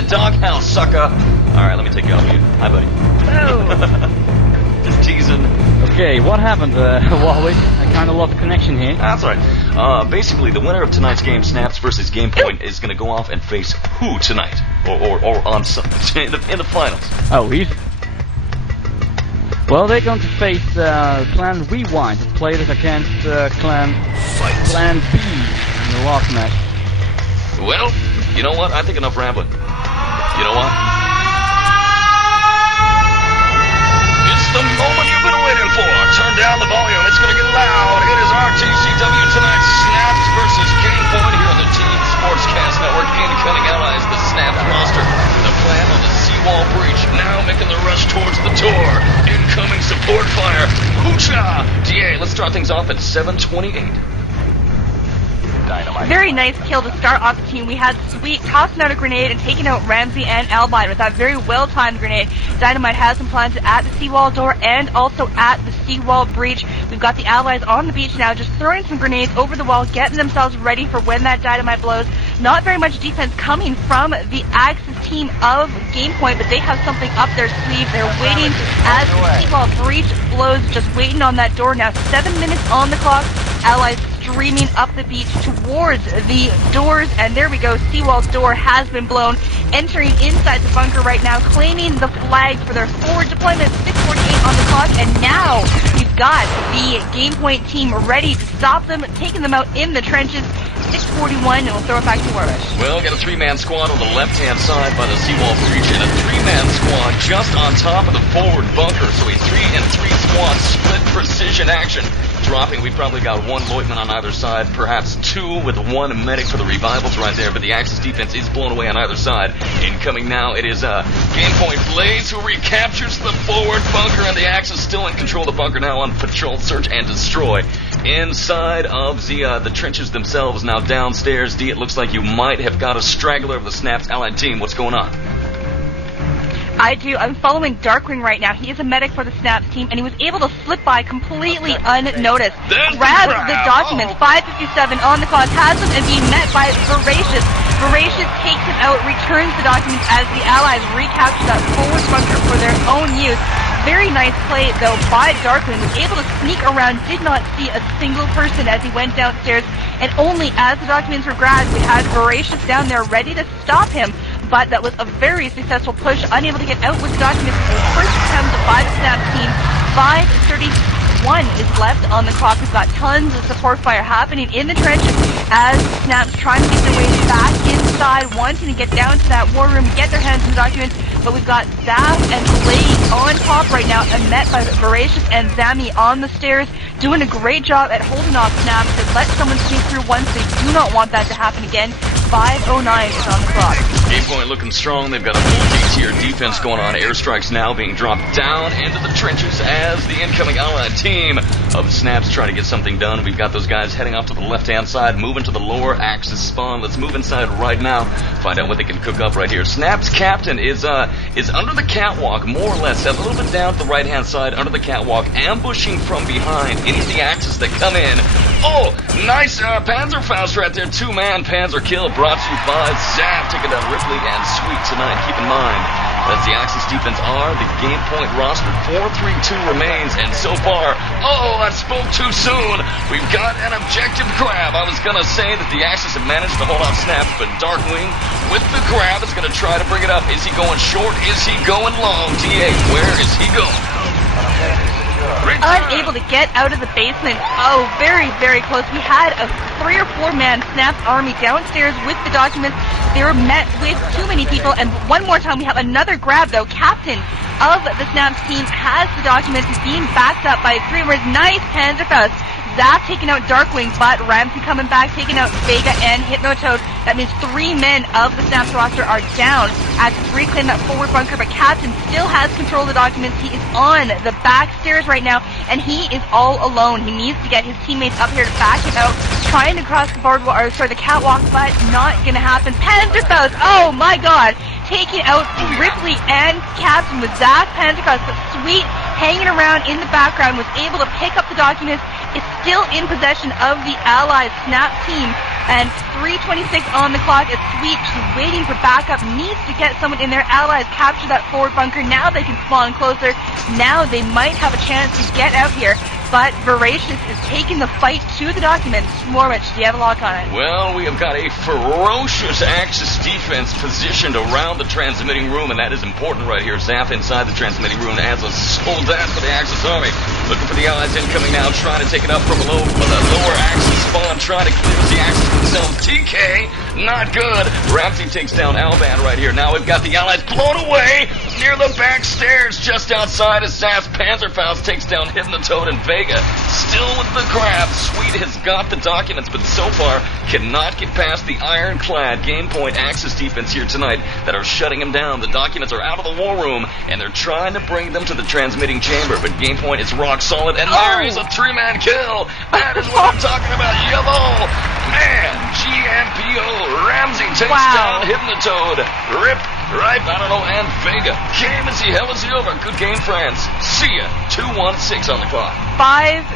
the doghouse, sucker. Alright, let me take you off mute. Hi, buddy. Oh. Just teasing. Okay, what happened, Warwitch? I kind of lost connection here. That's right. Basically, the winner of tonight's game, SnapS versus Gamepoint, is going to go off and face who tonight? Or on some, in the finals? Oh, he's... Well, they're going to face Clan Rewind, who played it against Clan B in the last match. Well, you know what? I think enough rambling. You know what? It's the moment you've been waiting for. Turn down the volume. It's going to get loud. It is RTCW tonight. SnapS versus Gamepoint here on the Team Sportscast Network. Incoming allies, the SnapS roster. The plan on the seawall breach. Now making the rush towards the door. Incoming support fire. Hoocha! DeeAy, let's start things off at 7:28. Dynamite. Very nice kill to start off the team. We had Sweet tossing out a grenade and taking out Ramzi and Alban with that very well-timed grenade. Dynamite has them planted at the seawall door and also at the seawall breach. We've got the allies on the beach now just throwing some grenades over the wall, getting themselves ready for when that dynamite blows. Not very much defense coming from the Axis team of Gamepoint, but they have something up their sleeve. They're waiting as the seawall breach blows, just waiting on that door now. 7 minutes on the clock. Allies streaming up the beach towards the doors, and there we go. Seawall's door has been blown. Entering inside the bunker right now, claiming the flag for their forward deployment. 6:48 on the clock, and now we've got the Gamepoint team ready to stop them, taking them out in the trenches. 6:41, and we'll throw it back to Warwitch. Well, got a 3-man squad on the left-hand side by the seawall breach, and a 3-man squad just on top of the forward bunker. So a 3-and-3 squad split precision action. Dropping, we've probably got 1 Leutnant on either side, perhaps 2 with 1 medic for the revivals right there, but the Axis defense is blown away on either side. Incoming now, it is Gamepoint Blaze who recaptures the forward bunker, and the Axis still in control of the bunker now on patrol, search, and destroy. Inside of the trenches themselves, now downstairs, D, it looks like you might have got a straggler of the SnapS allied team. What's going on? I do. I'm following DarkWing right now. He is a medic for the SnapS team, and he was able to slip by completely unnoticed. Grabs the documents. 5:57 on the clock. Has them and being met by Veracious. Veracious takes him out, returns the documents as the allies recapture that forward bunker for their own use. Very nice play, though, by DarkWing. Was able to sneak around, did not see a single person as he went downstairs, and only as the documents were grabbed, we had Veracious down there ready to stop him. But that was a very successful push, unable to get out with the documents. First attempt by the SnapS team. 5:31 is left on the clock. We've got tons of support fire happening in the trenches as SnapS trying to make their way back inside, wanting to get down to that war room, get their hands on the documents. But we've got Zaf and Blaze on top right now, and met by Veracious and Zami on the stairs, doing a great job at holding off SnapS to let someone sneak through once. They do not want that to happen again. 5:09 is on the clock. Gamepoint looking strong. They've got a multi-tier defense going on. Airstrikes now being dropped down into the trenches as the incoming allied team of SnapS trying to get something done. We've got those guys heading off to the left-hand side, moving to the lower Axis spawn. Let's move inside right now, find out what they can cook up right here. SnapS Capten is under the catwalk, more or less, a little bit down to the right-hand side, under the catwalk, ambushing from behind any of the Axis that come in. Oh, nice Panzerfaust right there. 2-man Panzer kill brought to you by Zap. Taking down Ripley and Sweet tonight. Keep in mind, that's the Axis defense are the Gamepoint roster. 4-3-2 remains, and so far, I spoke too soon. We've got an objective grab. I was going to say that the Axis have managed to hold off SnapS, but DarkWing with the grab is going to try to bring it up. Is he going short? Is he going long? DeeAy, where is he going? Unable to get out of the basement. Oh, very, very close. We had a 3 or 4 man SnapS army downstairs with the documents. They were met with too many people, and one more time we have another grab, though. Capten of the SnapS team has the documents. He's being backed up by 3 members. Nice Panzerfaust. Zap taking out DarkWing, but Ramzi coming back, taking out Vega and Hypnotoad. That means 3 men of the SnapS roster are down as to reclaim that forward bunker, but Capten still has control of the documents. He is on the back stairs right now, and he is all alone. He needs to get his teammates up here to back him out, trying to cross the the catwalk, but not gonna happen. Panzerfaust, oh my god! Taking out Ripley and Capten with Zach Panzerfaust, but Sweet hanging around in the background, was able to pick up the documents, is still in possession of the allied SnapS team. And 3:26 on the clock. It's Sweet. She's waiting for backup. Needs to get someone in there. Allies capture that forward bunker. Now they can spawn closer. Now they might have a chance to get out here. But Veracious is taking the fight to the documents. Warwitch, do you have a lock on it? Well, we have got a ferocious Axis defense positioned around the transmitting room, and that is important right here. Zaf inside the transmitting room as a soldat for the Axis army. Looking for the Allies incoming now, trying to take it up from below the lower Axis spawn, trying to clear the Axis themselves. TK, not good. Ramzi takes down Alban right here. Now we've got the Allies blown away near the back stairs just outside as Zaf's Panzerfaust takes down Hypnotoad and Vega. Still with the grab. Sweet has got the documents, but so far cannot get past the ironclad Gamepoint Axis defense here tonight that are shutting him down. The documents are out of the war room, and they're trying to bring them to the transmitting chamber, but Gamepoint is rock solid, and there is a 3-man kill. That is what I'm talking about. Yellow man, GMPO. Ramzi takes down Hypnotoad. Rip, Ripe, I don't know, and Vega. Game is he, hell is he over. Good game, friends. See ya. 2:16 on the clock. Five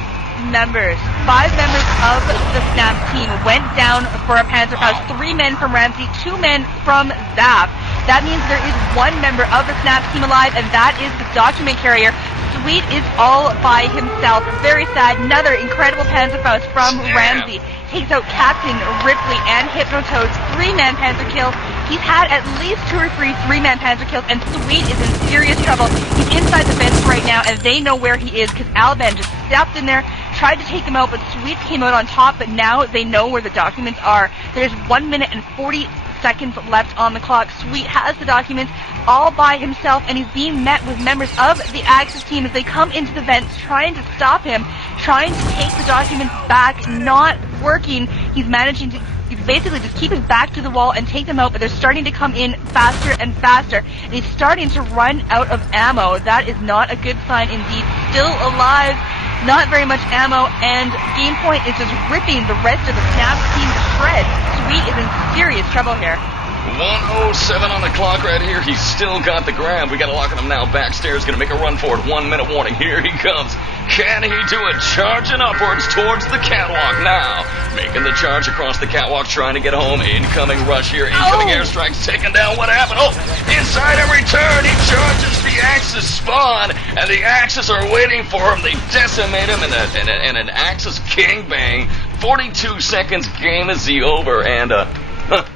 members of the SnapS team went down for a Panzerfaust. 3 men from Ramzi, 2 men from Zaf. That means there is 1 member of the SnapS team alive, and that is the document carrier. Sweet is all by himself. Very sad. Another incredible Panzerfaust from Ramzi. Takes out Capten, Ripley, and Hypnotoad. 3-man Panzer kills. He's had at least 2 or 3 3-man Panzer kills, and Sweet is in serious trouble. He's inside the vents right now, and they know where he is because Alban just stepped in there, tried to take him out, but Sweet came out on top, but now they know where the documents are. There's 1 minute and 40 seconds left on the clock. Sweet has the documents all by himself, and he's being met with members of the Axis team as they come into the vents trying to stop him, trying to take the documents back, not working. He's managing to basically just keep his back to the wall and take them out, but they're starting to come in faster and faster, and he's starting to run out of ammo. That is not a good sign indeed. Still alive, not very much ammo, and Gamepoint is just ripping the rest of the SnapS team to shreds. Sweet is in serious trouble here. 1:07 on the clock right here. He's still got the grab. We got to lock him now. Backstairs, going to make a run for it. 1 minute warning. Here he comes. Can he do it? Charging upwards towards the catwalk now. Making the charge across the catwalk, trying to get home. Incoming rush here. Incoming airstrikes taken down. What happened? Oh, inside every turn. He charges the Axis spawn, and the Axis are waiting for him. They decimate him in an Axis gangbang. 42 seconds. Game is over, and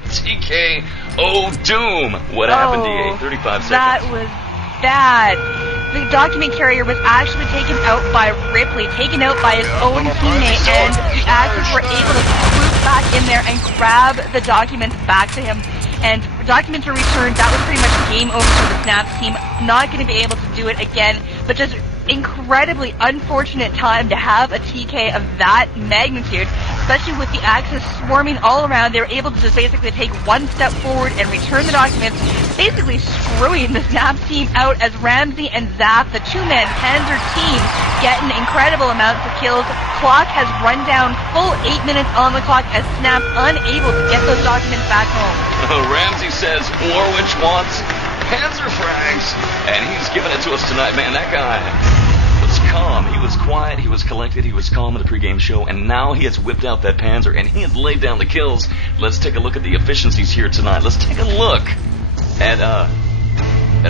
TKO Doom. What happened, DeeAy? 35 seconds. That was bad. The document carrier was actually taken out by Ripley, taken out by his own teammate, and the Axis were able to swoop back in there and grab the documents back to him. And documents were returned. That was pretty much game over for the SnapS team. Not going to be able to do it again, but just incredibly unfortunate time to have a TK of that magnitude, especially with the Axis swarming all around. They were able to just basically take 1 step forward and return the documents, basically screwing the SnapS team out as Ramzi and Zaf, the 2-man Panzer team, getting incredible amounts of kills. Clock has run down, full 8 minutes on the clock as SnapS unable to get those documents back home. Ramzi says Warwitch wants Panzer frags, and he's giving it to us tonight. Man, that guy was calm. He was quiet. He was collected. He was calm in the pregame show, and now he has whipped out that Panzer, and he has laid down the kills. Let's take a look at the efficiencies here tonight. Let's take a look at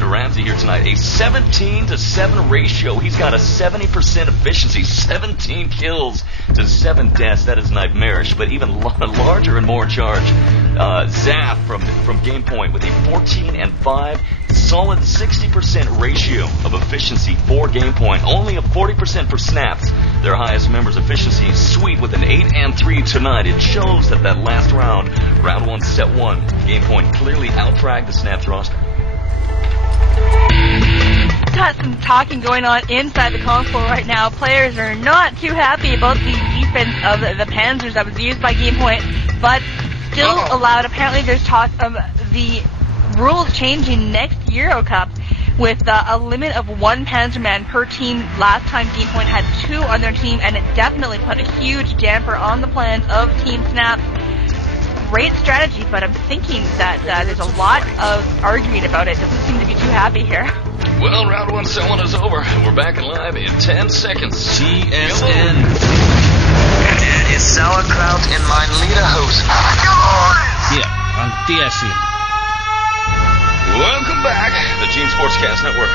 Ramzi here tonight. A 17-to-7 ratio. He's got a 70% efficiency. 17 kills to 7 deaths. That is nightmarish, but even larger and more charge. Zaf from Gamepoint with a 14-and-5. Solid 60% ratio of efficiency for Gamepoint. Only a 40% for SnapS. Their highest members' efficiency. Sweet with an 8-and-3 tonight. It shows that last round, round 1, set 1, Gamepoint clearly outfragged the SnapS roster. Got some talking going on inside the console right now. Players are not too happy about the defense of the Panzers that was used by Gamepoint, but still allowed. Apparently there's talk of the rules changing next EuroCup with a limit of 1 Panzerman per team. Last time Gamepoint had 2 on their team, and it definitely put a huge damper on the plans of Team SnapS. Great strategy, but I'm thinking that there's a lot of arguing about it. Doesn't seem to be too happy here. Well, round 1, set 1 is over. We're back and live in 10 seconds. CSN. ist Sauerkraut in mein Lederhose. Hier, an DSC. Welcome back. The Team Sportscast Network.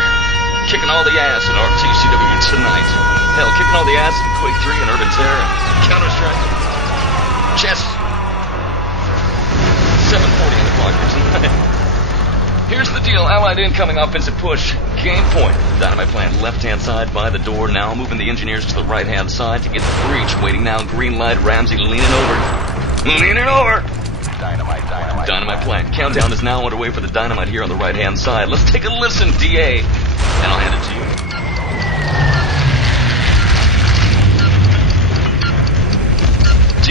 Kicking all the ass in RTCW tonight. Hell, kicking all the ass in Quake 3 and Urban Terror. Counter-Strike. Chess. 7:40 on the clock here tonight. Here's the deal. Allied incoming offensive push. Gamepoint. Dynamite plant left-hand side by the door. Now moving the engineers to the right-hand side to get the breach. Waiting now. Green light. Ramzi leaning over. Leaning over. Dynamite plant. Countdown is now underway for the dynamite here on the right-hand side. Let's take a listen, DeeAy. And I'll hand it to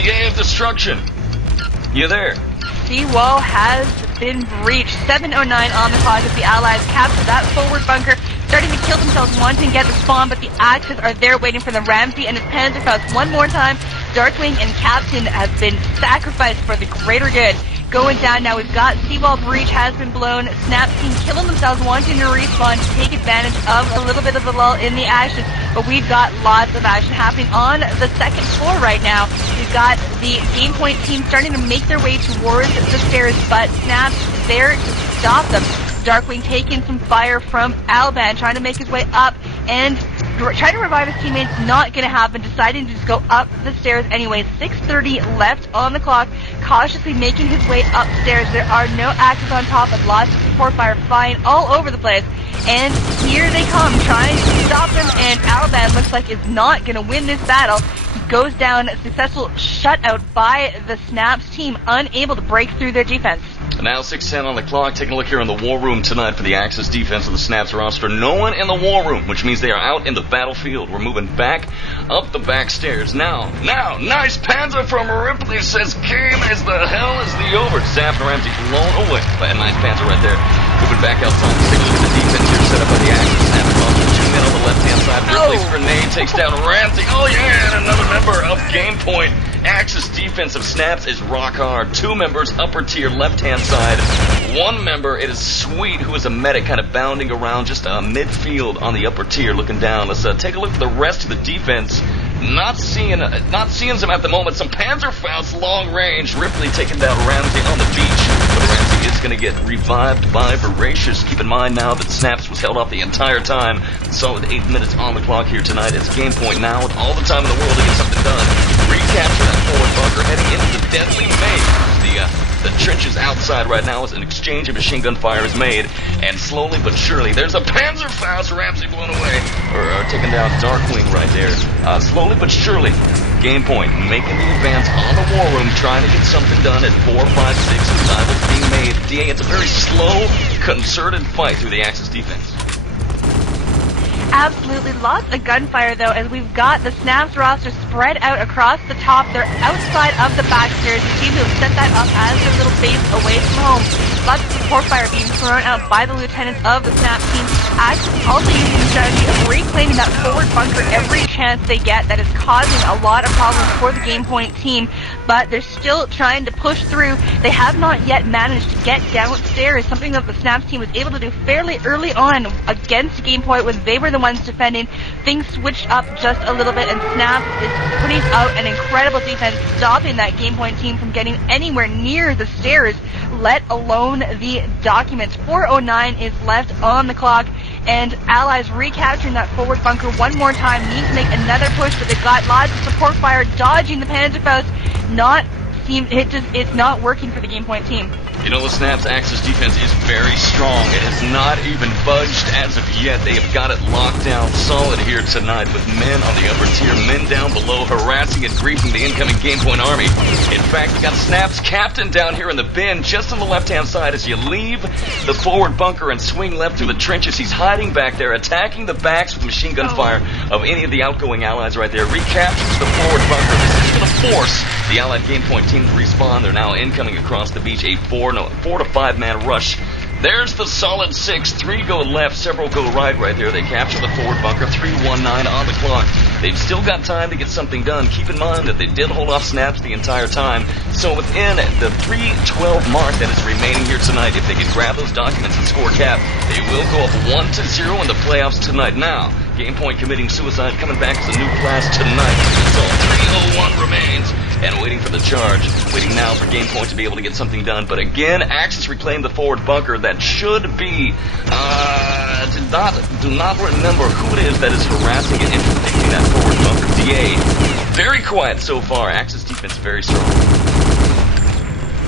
you. DeeAy of destruction. You there? Seawall has been breached. 7:09 on the clock as the Allies capture that forward bunker, starting to kill themselves, wanting to get the spawn, but the Axis are there waiting for the Ramzi and his Panzerfaust. One more time, DarkWing and Capten have been sacrificed for the greater good. Going down now, we've got Seawall breach has been blown. SnapS team killing themselves, wanting to respawn to take advantage of a little bit of a lull in the action. But we've got lots of action happening on the second floor right now. We've got the Gamepoint team starting to make their way towards the stairs, but SnapS there to stop them. DarkWing taking some fire from Alban, trying to make his way up and trying to revive his teammates. Not going to happen. Deciding to just go up the stairs anyway. 6:30 left on the clock. Cautiously making his way upstairs. There are no axes on top, and lots of support fire flying all over the place. And here they come, trying to stop them. And Alban looks like is not going to win this battle. He goes down. A successful shutout by the SnapS team, unable to break through their defense. Now 6:10 on the clock. Taking a look here in the war room tonight for the Axis defense of the SnapS roster. No one in the war room, which means they are out in the battlefield. We're moving back up the back stairs. Now, nice Panzer from Ripley says game is the hell is the over. Zapped Ramzi blown away by a nice Panzer right there. Moving back outside. Take a look at the defense here set up by the Axis. SnapS roster. 2 men on the left-hand side. Ripley's grenade takes down Ramzi. Oh yeah, and another member of Gamepoint. Axis defense of SnapS is rock hard. 2 members, upper tier, left-hand side. 1 member, it is Sweet, who is a medic, kind of bounding around just midfield on the upper tier, looking down. Let's take a look at the rest of the defense. Not seeing some at the moment. Some Panzerfaust long range. Ripley taking down Ramzi on the beach. But Ramzi is going to get revived by Veracious. Keep in mind now that SnapS was held off the entire time. Solid 8 minutes on the clock here tonight. It's Gamepoint now with all the time in the world to get something done. Recapture that forward bunker, heading into the deadly maze. The trenches outside right now as an exchange of machine gun fire is made, and slowly but surely, there's a Panzerfaust. Ramzi blown away, or taking down DarkWing right there. Slowly but surely, Gamepoint making the advance on the war room, trying to get something done at 4, 5, 6, and rivals being made. DeeAy, it's a very slow, concerted fight through the Axis defense. Absolutely lots of gunfire though, as we've got the SnapS roster spread out across the top. They're outside of the back stairs. The team who have set that up as their little base away from home. Lots of support fire being thrown out by the lieutenants of the SnapS team. Actually also using the strategy of reclaiming that forward bunker every chance they get. That is causing a lot of problems for the Gamepoint team, but they're still trying to push through. They have not yet managed to get downstairs, something that the SnapS team was able to do fairly early on against Gamepoint when they were the ones defending. Things switched up just a little bit, and SnapS is putting out an incredible defense, stopping that Gamepoint team from getting anywhere near the stairs, let alone the documents. 4:09 is left on the clock, and Allies recapturing that forward bunker one more time. Need to make another push, but they've got lots of support fire dodging the Panzerfaust. It's not working for the Gamepoint team. You know, the SnapS Axis defense is very strong. It has not even budged as of yet. They have got it locked down solid here tonight with men on the upper tier, men down below, harassing and griefing the incoming Gamepoint army. In fact, you got SnapS Capten down here in the bin, just on the left-hand side. As you leave the forward bunker and swing left through the trenches, he's hiding back there, attacking the backs with machine gun fire of any of the outgoing Allies right there. Recaptures the forward bunker. This is going to force the Allied Gamepoint team to respawn. They're now incoming across the beach, a 4 to 5 man rush. There's the solid 6. 3 go left, several go right there. They capture the forward bunker. 3:19 on the clock. They've still got time to get something done. Keep in mind that they did hold off SnapS the entire time. So within the 3:12 mark that is remaining here tonight, if they can grab those documents and score cap, they will go up 1-0 in the playoffs tonight. Now, Gamepoint committing suicide, coming back as a new class tonight. It's all 301 remains, and waiting for the charge. Waiting now for Gamepoint to be able to get something done. But again, Axis reclaimed the forward bunker that should be, do not remember who it is that is harassing and interdicting that forward bunker. DeeAy, very quiet so far. Axis defense very strong.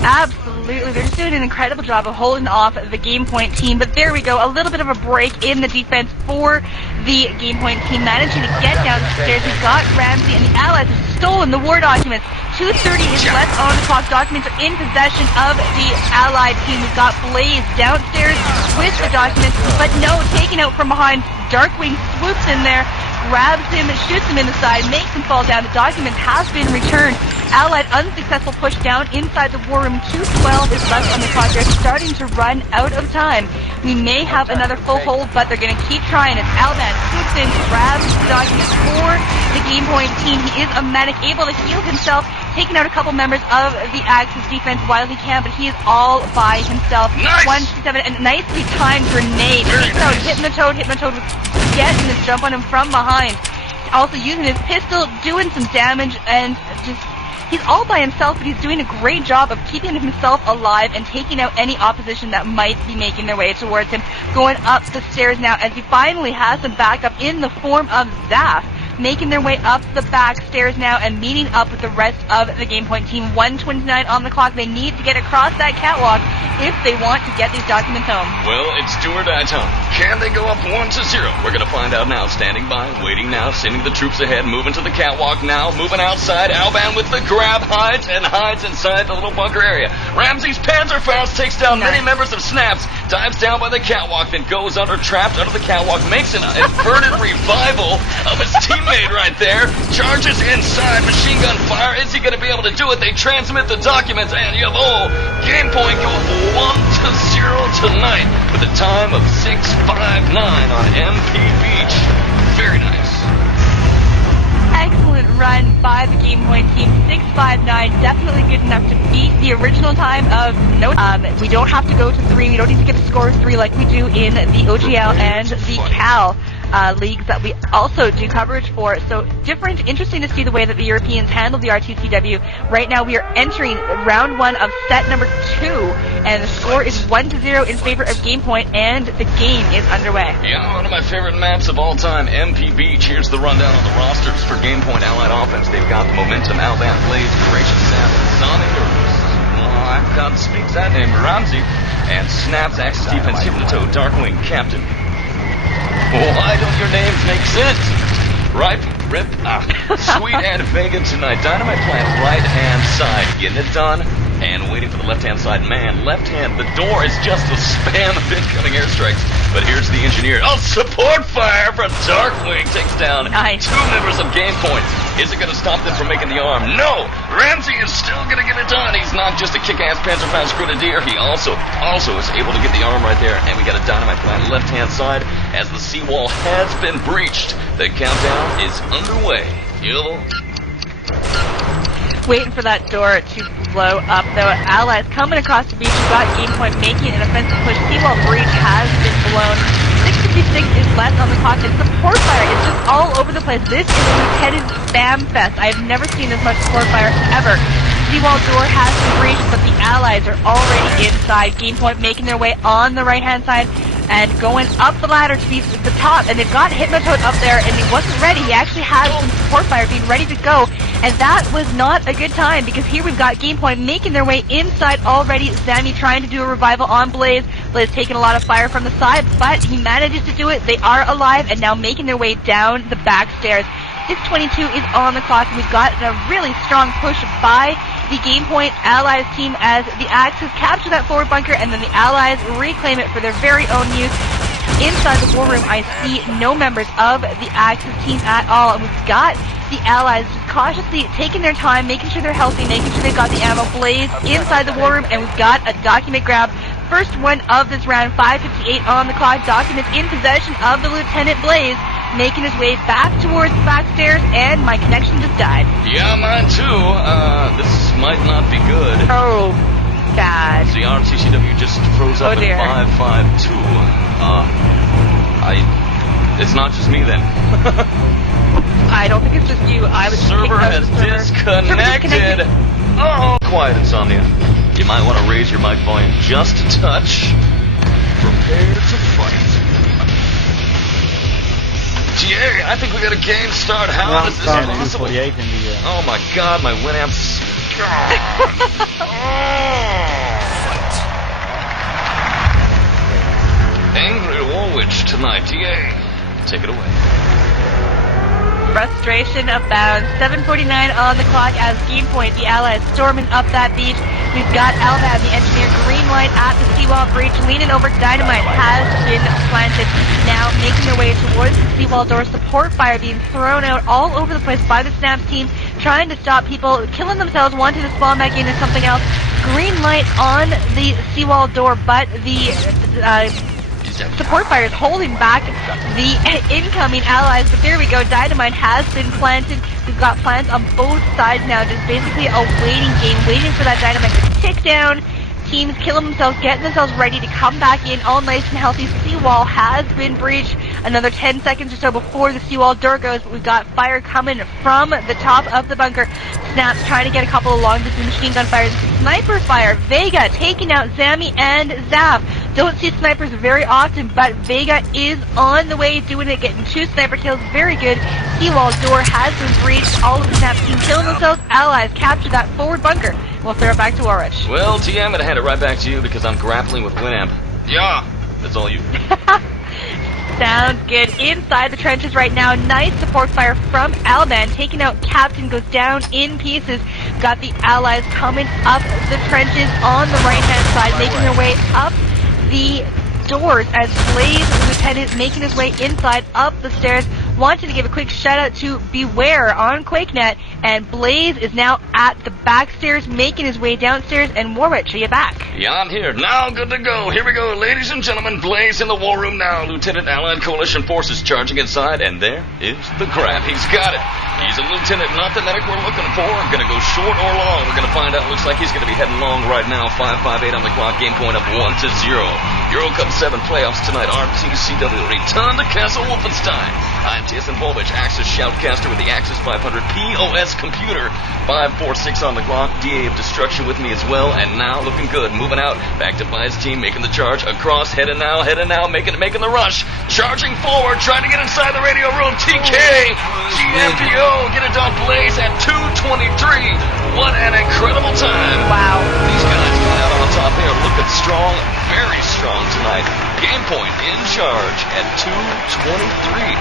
Absolutely, they're just doing an incredible job of holding off the Gamepoint team, but there we go, a little bit of a break in the defense for the Gamepoint team, managing to get down the stairs. We've got Ramzi and the Allies have stolen the war documents. 2:30 is left on the clock. Documents are in possession of the Allied team. We've got Blaze downstairs with the documents, but no, taken out from behind. DarkWing swoops in there, grabs him, shoots him in the side, makes him fall down. The documents have been returned. Allied unsuccessful push down inside the war room. 2:12 is left on the clock. They're starting to run out of time. We may have another full hold, but they're going to keep trying. It's Alban swoops in, grabs the documents for the Gamepoint team. He is a medic, able to heal himself, taking out a couple members of the Axis defense while he can, but he is all by himself. Nice. 157, and a nicely timed grenade. Takes out Hypnotoad. Hypnotoad was getting this jump on him from behind. Also using his pistol, doing some damage, and just... he's all by himself, but he's doing a great job of keeping himself alive and taking out any opposition that might be making their way towards him. Going up the stairs now as he finally has some backup in the form of Zaf, making their way up the back stairs now and meeting up with the rest of the Gamepoint team. 1:29 on the clock. They need to get across that catwalk if they want to get these documents home. Well, it's do or die time. Can they go up 1-0? We're going to find out now. Standing by, waiting now, sending the troops ahead, moving to the catwalk now, moving outside. Alban with the grab, hides inside the little bunker area. Ramzi's Panzerfaust takes down many members of SnapS, dives down by the catwalk, then goes under, trapped under the catwalk, makes an inverted revival of his teammate right there, charges inside, machine gun fire. Is he going to be able to do it? They transmit the documents, and Gamepoint goes 1-0 tonight with a time of 6:59 on MP Beach. Very nice. Excellent run by the Gamepoint team. 6:59, definitely good enough to beat the original time of no. We don't have to go to 3. We don't need to get a score of 3 like we do in the OGL and the Cal leagues that we also do coverage for. So different, interesting to see the way that the Europeans handle the RTCW. Right now we are entering round 1 of set number 2, and the score is 1-0 in favor of Gamepoint, and the game is underway. Yeah, one of my favorite maps of all time, MP Beach. Here's the rundown on the rosters for Gamepoint Allied Offense. They've got the Momentum, Alban, Blaze, veracious, Sonic, I can't speak that name, Ramzi, and SnapS, Axis Defense, Hypnotoad, DarkWing, Capten. Why don't your names make sense? Sweet and Vega tonight. Dynamite plant right hand side. Getting it done and waiting for the left hand side. Man, left hand, the door is just a spam of incoming airstrikes. But here's the engineer. Support fire from DarkWing takes down 2 members of Gamepoint. Is it going to stop them from making the arm? No! Ramzi is still going to get it done. He's not just a kick-ass Panzerfaust grenadier. He also is able to get the arm right there. And we got a dynamite plant left-hand side as the seawall has been breached. The countdown is underway. Waiting for that door to blow up, though. Allies coming across the beach. We've got Gamepoint making an offensive push. Seawall breach has been blown. 6:56 is left on the clock. And support fire is just all over the place. This is a lieutenant spam fest. I've never seen this much support fire ever. Seawall door has been breached, but the Allies are already inside. Gamepoint making their way on the right-hand side and going up the ladder to the top, and they've got Hypnotoad up there, and he wasn't ready. He actually had some support fire being ready to go, and that was not a good time, because here we've got Gamepoint making their way inside already. Zami trying to do a revival on Blaze. Blaze taking a lot of fire from the side, but he manages to do it. They are alive, and now making their way down the back stairs. 6:22 is on the clock, and we've got a really strong push by the Gamepoint Allies team as the Axis capture that forward bunker, and then the Allies reclaim it for their very own use. Inside the war room, I see no members of the Axis team at all, and we've got the Allies just cautiously taking their time, making sure they're healthy, making sure they've got the ammo. Blaze inside the war room, and we've got a document grab. First one of this round, 5:58 on the clock. Documents in possession of the Lieutenant Blaze, making his way back towards the back stairs, and my connection just died. Yeah, mine too. This might not be good. Oh, bad. The RTCW just froze up at 552. It's not just me then. I don't think it's just you. I was Server has disconnected. Oh, quiet, Insomnia. You might want to raise your mic volume just a touch. Prepare to fight. DeeAy, I think we got a game start. How is this possible? Oh my god, my Winamp's... Angry Warwitch tonight, DeeAy. Take it away. Frustration abounds. 7:49 on the clock as Gamepoint, the allies storming up that beach. We've got Alban, the engineer, green light at the seawall breach, leaning over. Dynamite has been planted. Now making their way towards the seawall door. Support fire being thrown out all over the place by the SnapS team, trying to stop people killing themselves, wanting to spawn back into something else. Green light on the seawall door, but the support fire is holding back the incoming allies, but there we go. Dynamite has been planted. We've got plans on both sides now, just basically a waiting game, waiting for that dynamite to tick down. Teams killing themselves, getting themselves ready to come back in, all nice and healthy. Seawall has been breached. Another 10 seconds or so before the seawall door goes, but we've got fire coming from the top of the bunker. SnapS trying to get a couple of long-distance machine gun fires. Sniper fire. Vega taking out Zammy and Zav. Don't see snipers very often, but Vega is on the way, doing it, getting 2 sniper kills. Very good. Seawall door has been breached. All of the SnapS team killing themselves. Allies capture that forward bunker. We'll throw it back to Warwitch. Well, TM, I'm going to hand it right back to you because I'm grappling with Winamp. Yeah, that's all you. Sounds good. Inside the trenches right now, nice support fire from Alban, taking out Capten, goes down in pieces. Got the allies coming up the trenches on the right-hand side, making their way up the doors as Blaze, Lieutenant, making his way inside, up the stairs. Wanted to give a quick shout out to Beware on QuakeNet, and Blaze is now at the back stairs, making his way downstairs. And Warwitch, are you back? Yeah, I'm here. Now good to go. Here we go, ladies and gentlemen. Blaze in the war room now. Lieutenant Allied Coalition forces charging inside, and there is the grab. He's got it. He's a lieutenant, not the medic we're looking for. Gonna go short or long. We're gonna find out. Looks like he's gonna be heading long right now. 5:58 on the clock. Game point up 1-0. EuroCup VII playoffs tonight. RTCW return to Castle Wolfenstein. I'm TSN Volvich, Axis Shoutcaster with the Axis 500 POS computer. 5:46 on the clock. DeeAy of Destruction with me as well, and now looking good. Moving out, back to Vi's team, making the charge across, heading now, making the rush. Charging forward, trying to get inside the radio room. TK, GMPO, get it done. Blaze at 2:23. What an incredible time. Wow. These guys coming out on top here, looking strong, very strong tonight. Gamepoint in charge at 2:23.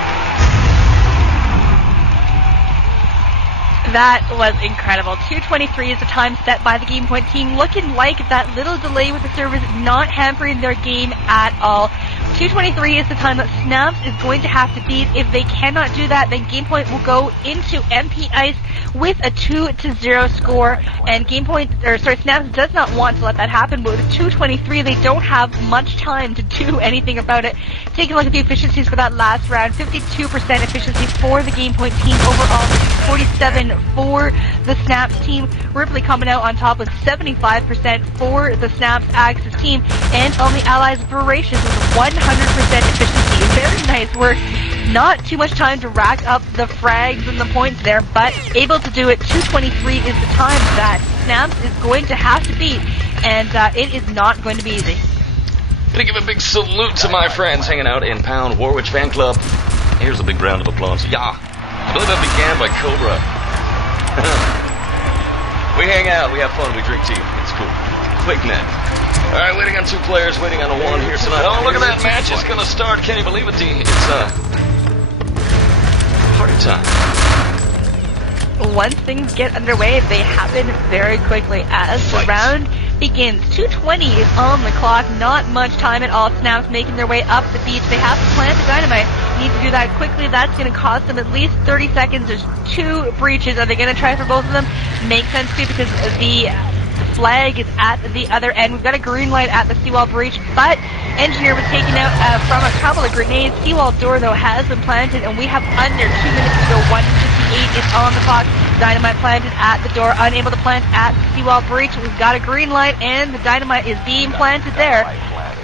That was incredible. 2:23 is the time set by the Gamepoint team, looking like that little delay with the servers not hampering their game at all. 2:23 is the time that SnapS is going to have to beat. If they cannot do that, then Gamepoint will go into MP Ice with a 2-0 score, and SnapS does not want to let that happen, but with 2:23 they don't have much time to do anything about it. Taking a look at the efficiencies for that last round, 52% efficiency for the Gamepoint team overall, 47 for the SnapS team. Ripley coming out on top with 75% for the SnapS Axis team, and on the Allies, Veracious with 100% efficiency. Very nice work. Not too much time to rack up the frags and the points there, but able to do it. 2:23 is the time that SnapS is going to have to beat, and it is not going to be easy. Gonna give a big salute to my friends hanging out in Pound Warwitch Fan Club. Here's a big round of applause. Yeah. I believe that began by Cobra. We hang out, we have fun, we drink tea. It's cool. QuakeNet. Alright, waiting on 2 players, waiting on a 1 here tonight. Oh, look at that match, it's gonna start. Can you believe it, D? It's party time. Once things get underway, they happen very quickly as the round begins. 2:20 is on the clock, not much time at all. SnapS making their way up the beach. They have to plant the dynamite. Need to do that quickly. That's going to cost them at least 30 seconds. There's 2 breaches. Are they going to try for both of them? Makes sense too, because the flag is at the other end. We've got a green light at the seawall breach, but Engineer was taken out from a couple of grenades. Seawall door, though, has been planted, and we have under 2 minutes to go. 1:58 is on the clock. Dynamite planted at the door, unable to plant at the seawall breach. We've got a green light, and the dynamite is being planted there.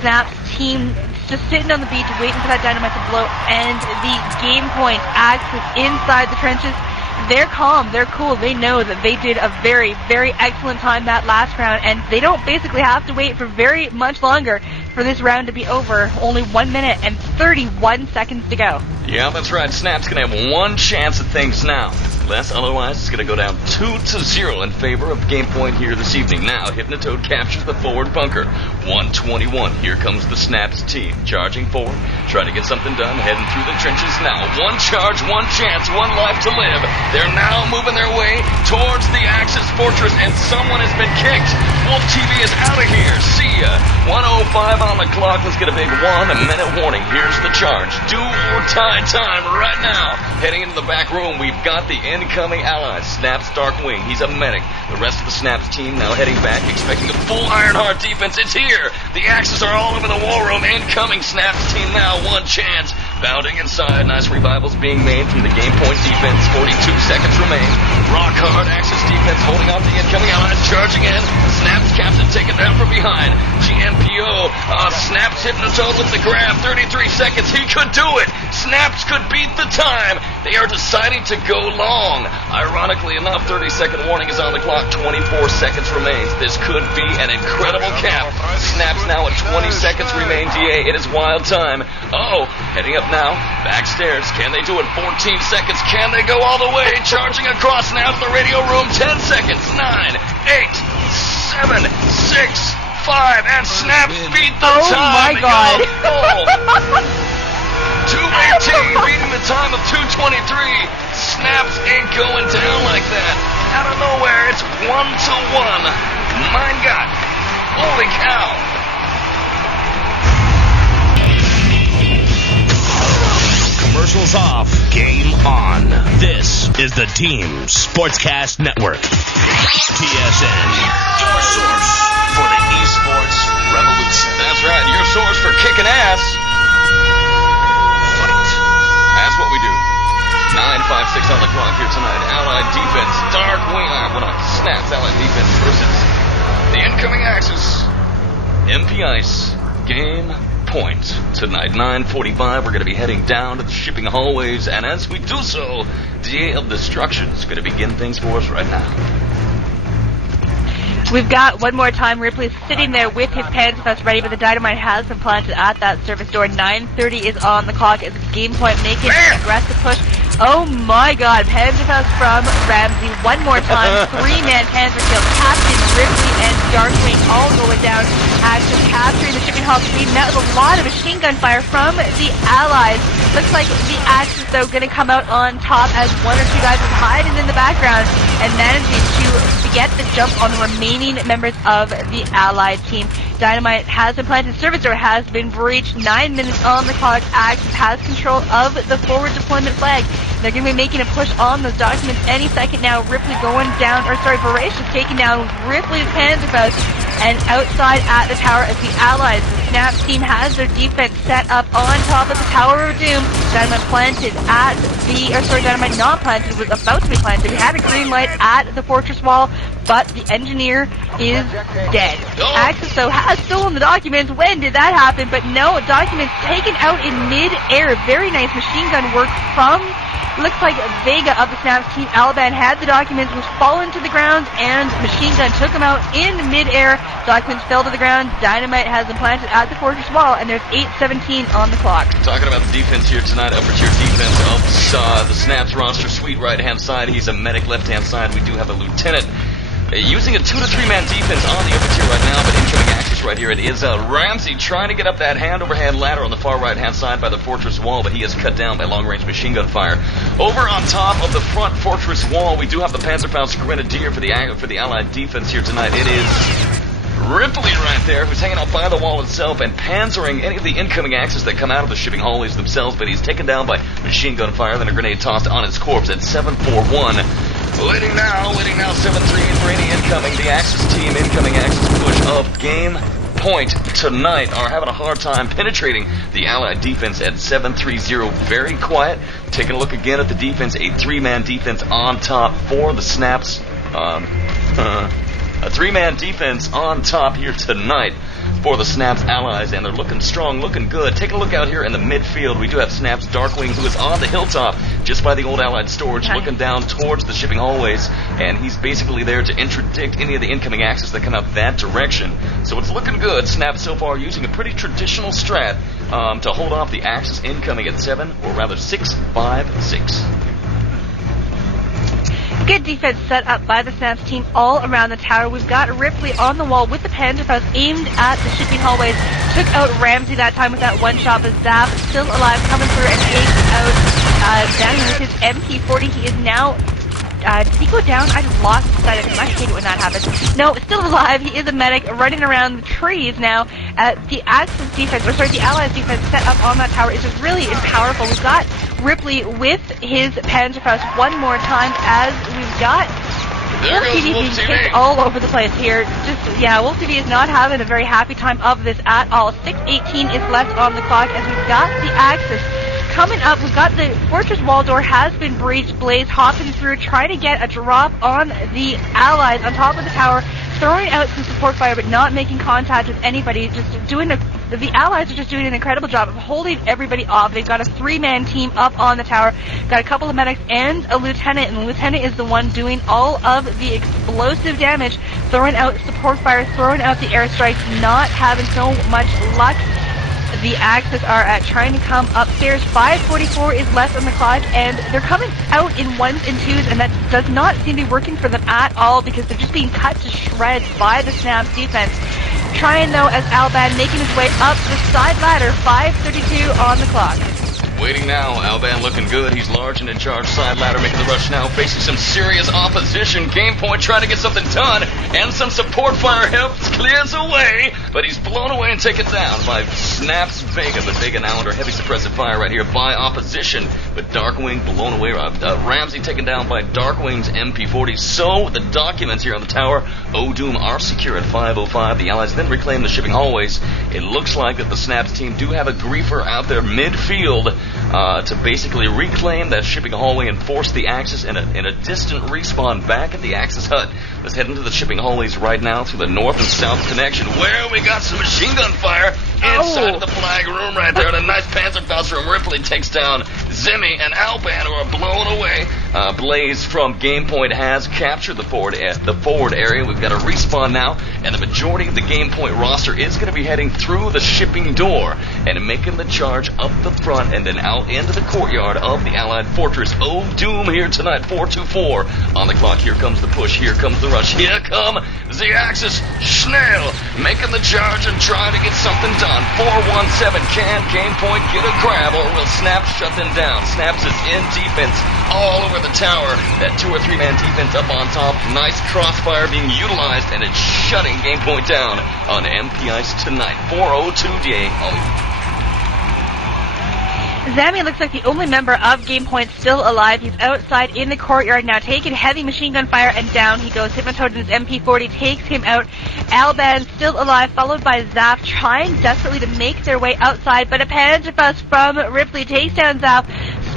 SnapS team just sitting on the beach waiting for that dynamite to blow, and the Gamepoint Axis inside the trenches. They're calm, they're cool, they know that they did a very, very excellent time that last round, and they don't basically have to wait for very much longer for this round to be over. Only 1 minute and 31 seconds to go. Yeah, that's right. SnapS gonna have one chance at things now. Otherwise, it's gonna go down 2-0 in favor of Gamepoint here this evening. Now, Hypnotoad captures the forward bunker. 121. Here comes the SnapS team. Charging forward, trying to get something done, heading through the trenches now. One charge, one chance, one life to live. They're now moving their way towards the Axis Fortress, and someone has been kicked. wolftv is out of here. See ya. 1:05 on the clock. Let's get a big 1 minute warning. Here's the charge. Do or die time right now. Heading into the back room, we've got the incoming allies. SnapS DarkWing. He's a medic. The rest of the SnapS team now heading back, expecting a full Ironheart defense. It's here. The Axis are all over the war room. Incoming SnapS team now. One chance. Bounding inside. Nice revivals being made from the Gamepoint defense. 42 seconds remain. Rock hard Axis defense holding off the incoming allies. Charging in. SnapS Capten taken down from behind. GMPO. SnapS Hypnotoad with the grab. 33 seconds. He could do it. SnapS could beat the time. They are deciding to go long. Ironically enough, 30-second warning is on the clock. 24 seconds remains. This could be an incredible cap. SnapS now at 20 seconds remain. DeeAy, it is wild time. Oh, heading up now. Backstairs. Can they do it? 14 seconds. Can they go all the way? Charging across now to the radio room. 10 seconds. 9, 8, 7, 6, 5, and SnapS beat the time. Oh my God. 2:18 beating the time of 2:23. SnapS ain't going down like that. Out of nowhere, it's 1-1. My God. Holy cow. Commercials off, game on. This is the Team Sportscast Network. TSN. Your source for the esports revolution. That's right, your source for kicking ass. That's what we do. 9:56 on the clock here tonight. Allied defense, DarkWing. SnapS Allied defense versus the incoming Axis. MP Ice Gamepoint tonight. 9:45. We're going to be heading down to the shipping hallways, and as we do so, DeeAy of Destruction is going to begin things for us right now. We've got one more time. Ripley sitting there with his Panzerfaust ready, but the dynamite has been planted at that service door. 9:30 is on the clock as Gamepoint making an aggressive push. Oh my God, Panzerfaust from Ramzi. One more time. 3-man Panzer kill. Capten, Ripley, and DarkWing all going down. Axis capturing the shipping hall. We met with a lot of machine gun fire from the allies. Looks like the Axis, though, going to come out on top as one or two guys are hiding in the background and managing to get the jump on the remaining members of the allied team. Dynamite has been planted. Service door has been breached. 9 minutes on the clock. Axis has control of the forward deployment flag. They're going to be making a push on those documents any second now. Ripley going down, Veracious taking down Ripley's Panzerfaust, and outside at the tower as the allies, the SnapS team has their defense set up on top of the Tower of Doom. Dynamite planted at Dynamite not planted, was about to be planted. We had a green light at the fortress wall, but the engineer is dead. Axis, though, has stolen the documents. When did that happen? But no, documents taken out in mid-air. Very nice machine gun work from, looks like Vega of the SnapS team. Alban had the documents, was fallen to the ground, and machine gun took him out in mid-air. Documents fell to the ground. Dynamite has been planted at the fortress wall, and there's 8:17 on the clock. Talking about the defense here tonight, upper tier defense of the SnapS roster. Sweet right-hand side. He's a medic left-hand side. We do have a lieutenant. Using a 2 to 3-man defense on the upper tier right now, but incoming Axis right here. It is Ramzi trying to get up that hand-over-hand ladder on the far right-hand side by the fortress wall, but he is cut down by long-range machine gun fire. Over on top of the front fortress wall, we do have the Panzerfaust Grenadier for the Allied defense here tonight. It is Ripley right there, who's hanging out by the wall itself and panzering any of the incoming Axis that come out of the shipping hallways themselves, but he's taken down by machine gun fire, then a grenade tossed on his corpse at 741. Waiting now, 7-3 for any incoming. The Axis team, incoming Axis push of Gamepoint tonight are having a hard time penetrating the Allied defense at 730. Very quiet. Taking a look again at the defense, a 3-man defense on top for the SnapS. A 3-man defense on top here tonight for the SnapS allies, and they're looking strong, looking good. Take a look out here in the midfield. We do have SnapS DarkWing, who is on the hilltop just by the old allied storage, looking down towards the shipping hallways, and he's basically there to interdict any of the incoming axes that come out that direction. So it's looking good. SnapS so far using a pretty traditional strat to hold off the axis incoming at 7, or rather 6, 5, 6. Good defense set up by the SnapS team all around the tower. We've got Ripley on the wall with the Panzerfaust aimed at the shipping hallways. Took out Ramzi that time with that one shot, but Zap still alive, coming through and takes out Danny with his MP40. He is now... did he go down? I just lost sight of him. I hate it when that happens. No, still alive. He is a medic running around the trees now. The Axis defense, or sorry, the Allies defense set up on that tower is just really powerful. We've got Ripley with his Panzerfaust one more time as we've got wolftv being kicked all over the place here. wolftv is not having a very happy time of this at all. 6:18 is left on the clock as we've got the Axis coming up. We've got the fortress wall door has been breached. Blaze hopping through, trying to get a drop on the Allies on top of the tower, throwing out some support fire but not making contact with anybody. The Allies are just doing an incredible job of holding everybody off. They've got a 3-man team up on the tower, got a couple of medics and a lieutenant, and the lieutenant is the one doing all of the explosive damage, throwing out support fire, throwing out the airstrikes, not having so much luck. The Axis are trying to come upstairs. 5:44 is left on the clock, and they're coming out in 1s and 2s, and that does not seem to be working for them at all because they're just being cut to shreds by the SnapS defense. Trying, though, as Alban making his way up the side ladder. 5:32 on the clock. Waiting now, Alban looking good. He's large and in charge. Side ladder making the rush now, facing some serious opposition. Gamepoint trying to get something done, and some support fire helps, clears away, but he's blown away and taken down by SnapS Vega. But Vega now under heavy suppressive fire right here by opposition. But DarkWing blown away. Ramzi taken down by DarkWing's MP40. So the documents here on the tower, Doom, are secure at 5:05. The Allies then reclaim the shipping hallways. It looks like that the SnapS team do have a griefer out there midfield to basically reclaim that shipping hallway and force the Axis in a distant respawn back at the Axis hut. Let's head into the shipping hallways right now through the north and south connection, where we got some machine gun fire inside of the flag room right there. And a nice Panzerfaust from Ripley takes down Zimmy and Alban, who are blown away. Blaze from Gamepoint has captured the forward area. We've got a respawn now, and the majority of the Gamepoint roster is going to be heading through the shipping door and making the charge up the front and then out into the courtyard of the Allied fortress. Doom here tonight, 4:24 on the clock. Here comes the push, here comes the rush, here come the Axis. Schnell making the charge and trying to get something done. 4-1-7, can Gamepoint get a grab, or will SnapS shut them down? SnapS is in defense all over the tower. That 2 or 3-man defense up on top. Nice crossfire being utilized, and it's shutting Gamepoint down on MP Ice tonight. 4:02 DeeAy. Zami looks like the only member of Gamepoint still alive. He's outside in the courtyard now, taking heavy machine gun fire, and down he goes. Hypnotoad in his MP40 takes him out. Alban still alive, followed by Zap, trying desperately to make their way outside, but a Panzerfaust from Ripley takes down Zap,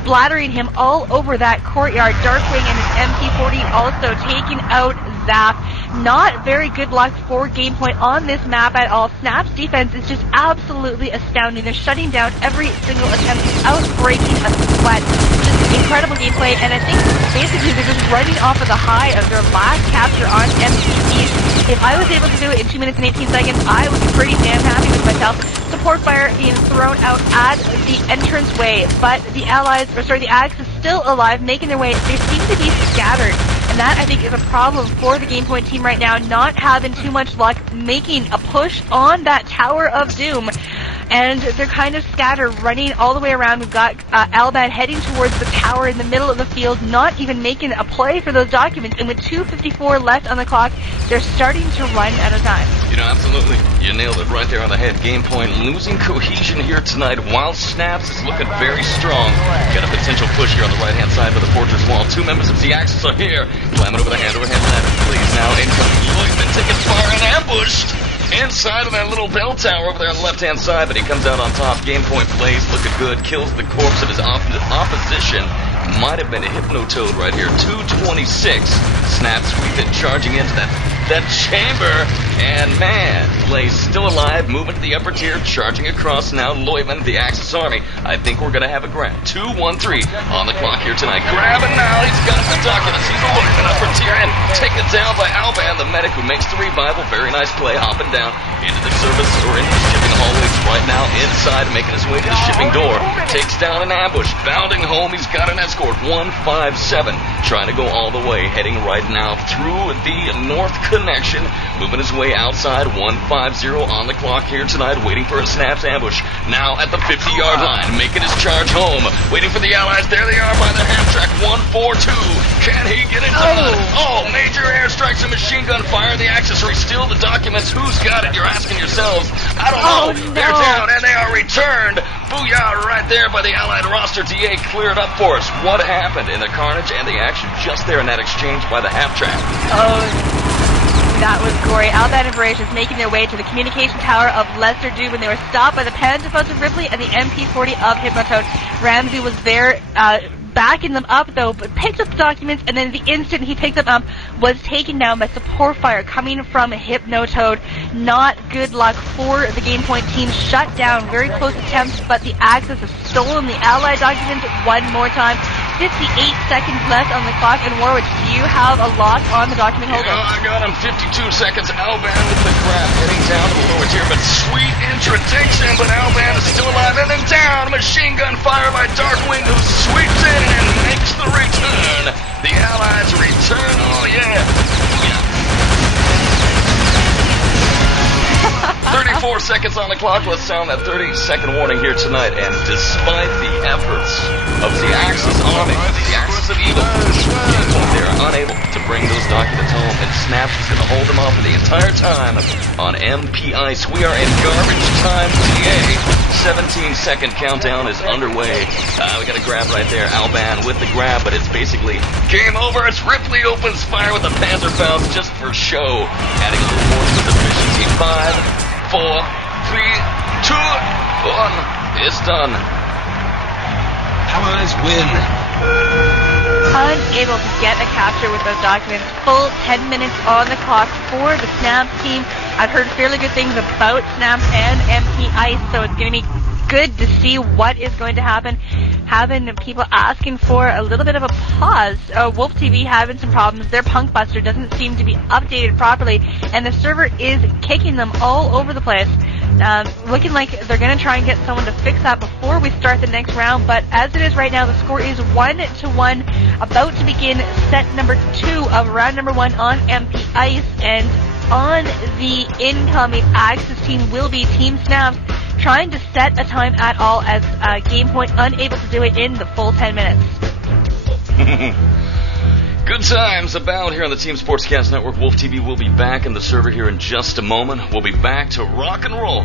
splattering him all over that courtyard. DarkWing and his MP40 also taking out Zap. Not very good luck for Gamepoint on this map at all. SnapS defense is just absolutely astounding. They're shutting down every single attempt without breaking a sweat. Just incredible gameplay, and I think basically they're just running off of the high of their last capture on MCC. If I was able to do it in 2 minutes and 18 seconds, I would be pretty damn happy with myself. Support fire being thrown out at the entranceway, but the Axis is still alive, making their way. They seem to be scattered, and that, I think, is a problem for the Gamepoint team right now, not having too much luck making a push on that Tower of Doom. And they're kind of scattered, running all the way around. We've got Alban heading towards the tower in the middle of the field, not even making a play for those documents. And with 2:54 left on the clock, they're starting to run out of time. You know, absolutely. You nailed it right there on the head. Gamepoint losing cohesion here tonight, while SnapS is looking very strong. Got a potential push here on the right-hand side of the fortress wall. 2 members of the Axis are here. Climbing over the hand-over-hand ladder. Please now incoming. Lloydman taking fire and ambushed inside of that little bell tower over there on the left-hand side, but he comes out on top. Gamepoint Blaze looking good, kills the corpse of his opposition. Might have been a Hypnotoad right here. 2:26. SnapS sweep it, charging into that that chamber. And man, Lay's still alive, moving to the upper tier, charging across now. Leuven, the Axis Army. I think we're going to have a grab. 2-1-3 on the clock here tonight. Grabbing now. He's got the documents. He's Leuven upper tier and taken down by Alban, the medic who makes the revival. Very nice play, hopping down into the service or into the shipping hallways right now. Inside, making his way to the shipping door. Takes down an ambush. Bounding home. He's got an escort. 157. Trying to go all the way. Heading right now through the north connection. Moving his way outside. 150 on the clock here tonight. Waiting for a SnapS ambush. Now at the 50-yard line. Making his charge home. Waiting for the allies. There they are by the half track. 142. Can he get it done? Oh, major airstrikes and machine gun fire. The accessory. Still the documents. Who's got it? You're asking yourselves. I don't know. Oh, no. They're down and they are returned. Booyah right there by the allied roster. DeeAy cleared up for us. What happened in the carnage and the action just there in that exchange by the half track? Oh, that was gory. Alban and Veracious making their way to the communication tower of Lesser Doom when they were stopped by the Pan Defense of Ripley and the MP40 of Hypnotoad. Ramzi was there, backing them up though, but picked up the documents, and then the instant he picked them up was taken down by support fire coming from Hypnotoad. Not good luck for the Gamepoint team. Shut down. Very close attempts, but the Axis has stolen the Allied documents one more time. 58 seconds left on the clock, and Warwitch, do you have a lock on the document holder? Yeah, I got him. 52 seconds. Alban with the grab, heading down to the lower tier, but sweet introduction, but Alban is still alive, and then down. Machine gun fire by DarkWing, who sweeps in and makes the return. The Allies return. Oh, yeah. 34 seconds on the clock. Let's sound that 30-second warning here tonight. And despite the efforts of the Axis Army, the Axis of Evil, they are unable to bring those documents home. And SnapS is going to hold them off for the entire time on MP Ice. We are in garbage time. DeeAy. 17-second countdown is underway. We got a grab right there. Alban with the grab, but it's basically game over. It's Ripley opens fire with a Panzer bounce just for show. Adding a little more to the efficiency. 5, 4, 3, 2, 1. It's done. Allies win. Unable to get a capture with those documents. Full 10 minutes on the clock for the SnapS team. I've heard fairly good things about SnapS and MP Ice, so it's going to be good to see what is going to happen. Having people asking for a little bit of a pause. wolftv having some problems. Their Punkbuster doesn't seem to be updated properly, and the server is kicking them all over the place. Looking like they're going to try and get someone to fix that before we start the next round, but as it is right now, the score is 1-1. About to begin set number 2 of round number 1 on MP Ice, and on the incoming Axis team will be Team SnapS, trying to set a time at all as Gamepoint unable to do it in the full 10 minutes. Good times abound here on the Team Sportscast Network. wolftv will be back in the server here in just a moment. We'll be back to rock and roll.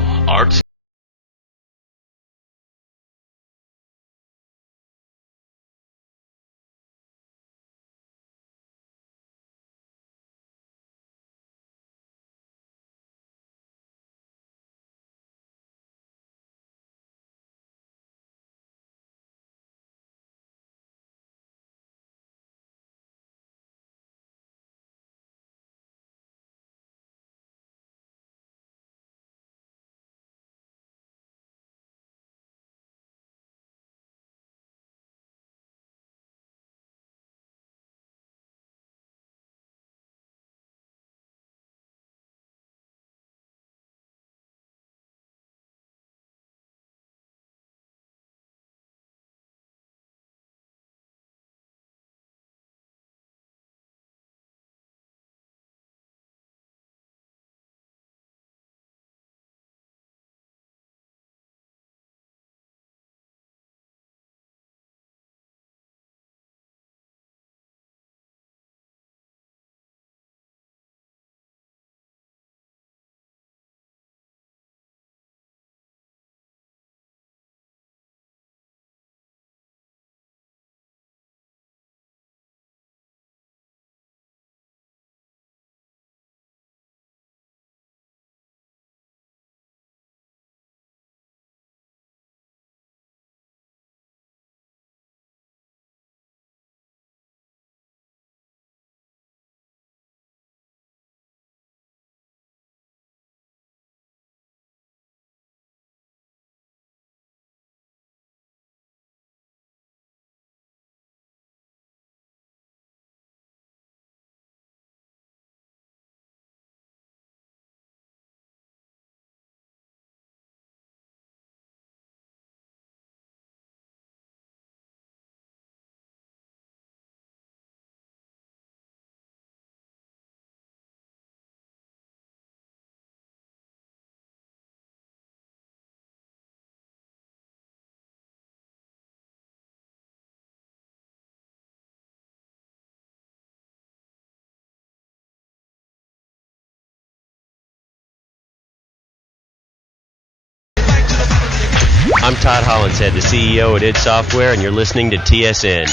Todd Hollinshead, the CEO at id Software, and you're listening to TSN.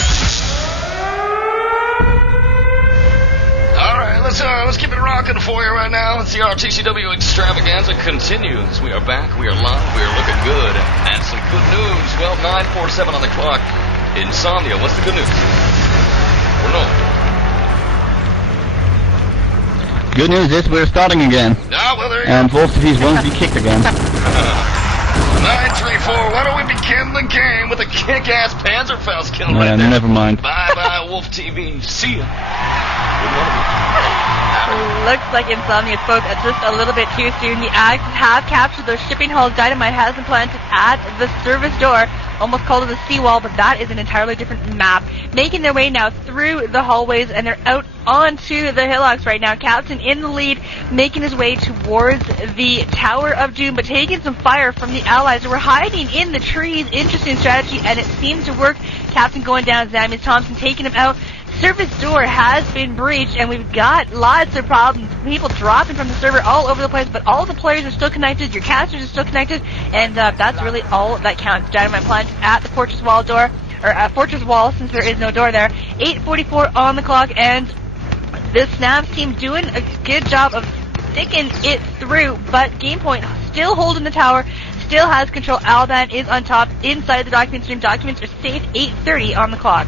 Let's keep it rocking for you right now. It's the RTCW extravaganza continues. We are back, we are live, we are looking good. And some good news. Well, 9:47 on the clock. Insomnia, what's the good news? Or no? Good news is we're starting again. Ah, well, there you And go. wolftv won't be kicked again. 934, why don't we begin the game with a kick-ass Panzerfaust kill right there? Never mind. Bye-bye, wolftv. See ya. Good morning. Looks like Insomnia spoke just a little bit too soon. The Axis have captured those shipping halls. Dynamite has been planted at the service door. Almost called it the seawall, but that is an entirely different map. Making their way now through the hallways, and they're out onto the hillocks right now. Capten in the lead, making his way towards the Tower of Doom, but taking some fire from the allies who were hiding in the trees. Interesting strategy, and it seemed to work. Capten going down, Zamius Thompson taking him out. Service door has been breached, and we've got lots of problems. People dropping from the server all over the place, but all the players are still connected. Your casters are still connected, and that's really all that counts. Dynamite planted at the fortress wall door, or fortress wall, since there is no door there. 8:44 on the clock, and this SnapS team doing a good job of sticking it through, but Gamepoint still holding the tower, still has control. Alban is on top inside the document stream. Documents are safe. 8:30 on the clock.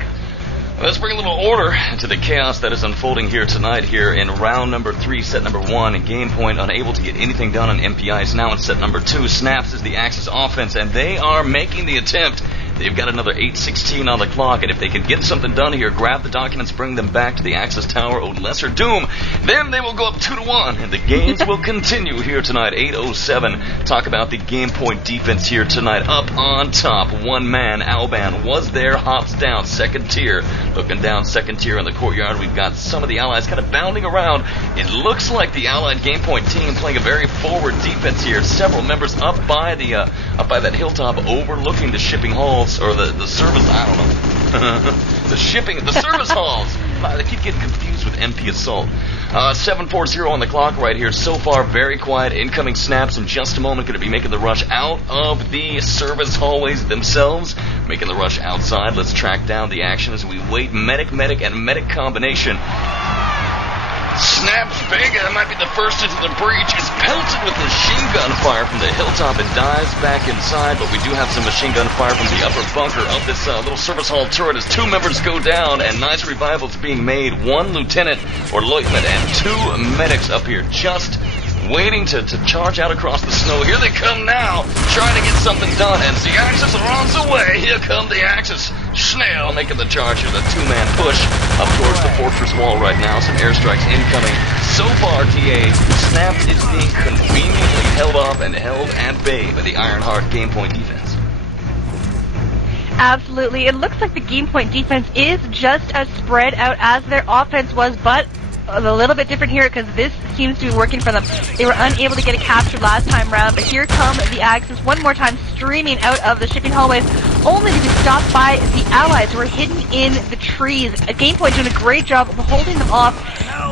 Let's bring a little order to the chaos that is unfolding here tonight here in round number 3, set number 1. And Gamepoint unable to get anything done on MPI is now in set number 2. SnapS is the Axis offense, and they are making the attempt. They've got another 8:16 on the clock, and if they can get something done here, grab the documents, bring them back to the Axis Tower, or lesser doom, then they will go up 2-1, and the games will continue here tonight. 8:07. Talk about the Gamepoint defense here tonight. Up on top, one man, Alban, was there, hops down, second tier. Looking down second tier in the courtyard, we've got some of the allies kind of bounding around. It looks like the allied Gamepoint team playing a very forward defense here. Several members up by that hilltop overlooking the shipping halls, or the service, I don't know. the service halls. They keep getting confused with MP Assault. 7:40 on the clock right here. So far, very quiet. Incoming SnapS in just a moment. Going to be making the rush out of the service hallways themselves. Making the rush outside. Let's track down the action as we wait. Medic, and medic combination. SnapS Vega might be the first into the breach. Is pelted with machine gun fire from the hilltop and dives back inside, but we do have some machine gun fire from the upper bunker of this little service hall turret as 2 members go down, and nice revivals being made. 1 lieutenant or lieutenant and 2 medics up here just waiting to charge out across the snow. Here they come now, trying to get something done, and the Axis are on the way. Here come the Axis. Snail making the charge here, the 2-man push up towards the fortress wall right now. Some airstrikes incoming. So far, TA, SnapS is being conveniently held off and held at bay by the Ironheart Gamepoint defense. Absolutely. It looks like the Gamepoint defense is just as spread out as their offense was, but a little bit different here because this seems to be working for them. They were unable to get it captured last time round, but here come the Axis one more time, streaming out of the shipping hallways, only to be stopped by the allies who are hidden in the trees. Gamepoint doing a great job of holding them off.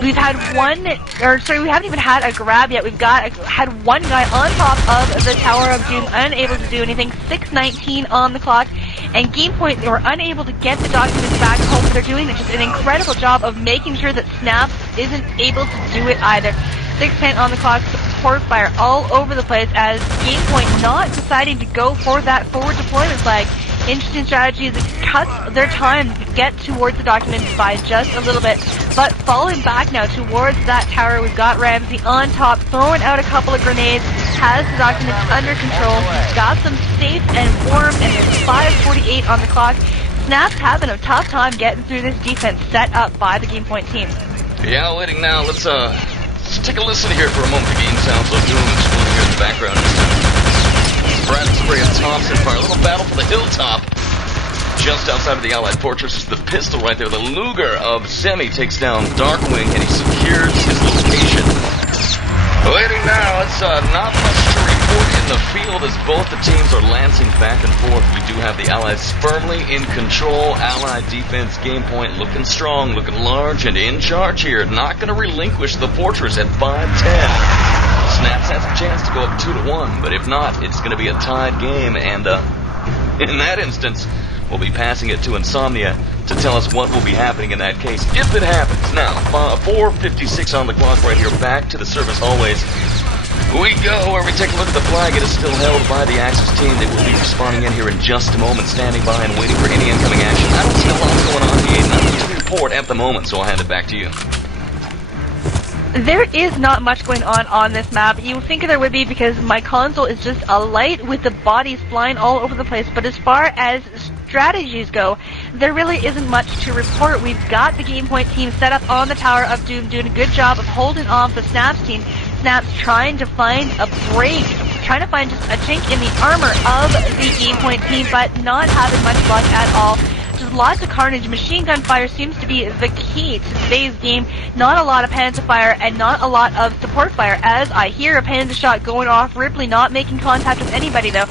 We've had we haven't even had a grab yet. We've had one guy on top of the Tower of Doom, unable to do anything. 6:19 on the clock, and Gamepoint, they were unable to get the documents back home. They're doing just an incredible job of making sure that SnapS isn't able to do it either. 6:10 on the clock, support fire all over the place as Gamepoint not deciding to go for that forward deployment flag. Interesting strategy as it cuts their time to get towards the documents by just a little bit. But falling back now towards that tower, we've got Ramzi on top, throwing out a couple of grenades, has the documents under control, got them safe and warm, and there's 5:48 on the clock. SnapS having a tough time getting through this defense set up by the Gamepoint team. Yeah, waiting now. Let's take a listen here for a moment. The game sounds like doom exploding here in the background. Brad spray of Thompson fire. A little battle for the hilltop. Just outside of the Allied fortress is the pistol right there. The Luger of Semi takes down DarkWing, and he secures his location. Waiting now. It's not much to report in the field as both the teams are lancing back and forth. We do have the Allies firmly in control. Allied defense, Gamepoint looking strong, looking large, and in charge here. Not going to relinquish the fortress at 5:10. SnapS has a chance to go up 2-1, but if not, it's going to be a tied game, and in that instance, we'll be passing it to Insomnia to tell us what will be happening in that case, if it happens. Now, 4:56 on the clock right here, back to the service hallways. We go where we take a look at the flag. It is still held by the Axis team. They will be responding in here in just a moment, standing by and waiting for any incoming action. I don't see a lot going on, DeeAy. Nothing to report at the moment, so I'll hand it back to you. There is not much going on this map. You would think there would be because my console is just alight with the bodies flying all over the place, but as far as strategies go, there really isn't much to report. We've got the Gamepoint team set up on the Tower of Doom, doing a good job of holding off the SnapS team. SnapS trying to find a break, trying to find just a chink in the armor of the Gamepoint team, but not having much luck at all. Just lots of carnage. Machine gun fire seems to be the key to today's game. Not a lot of Panzer fire and not a lot of support fire, as I hear a Panzer shot going off. Ripley not making contact with anybody though.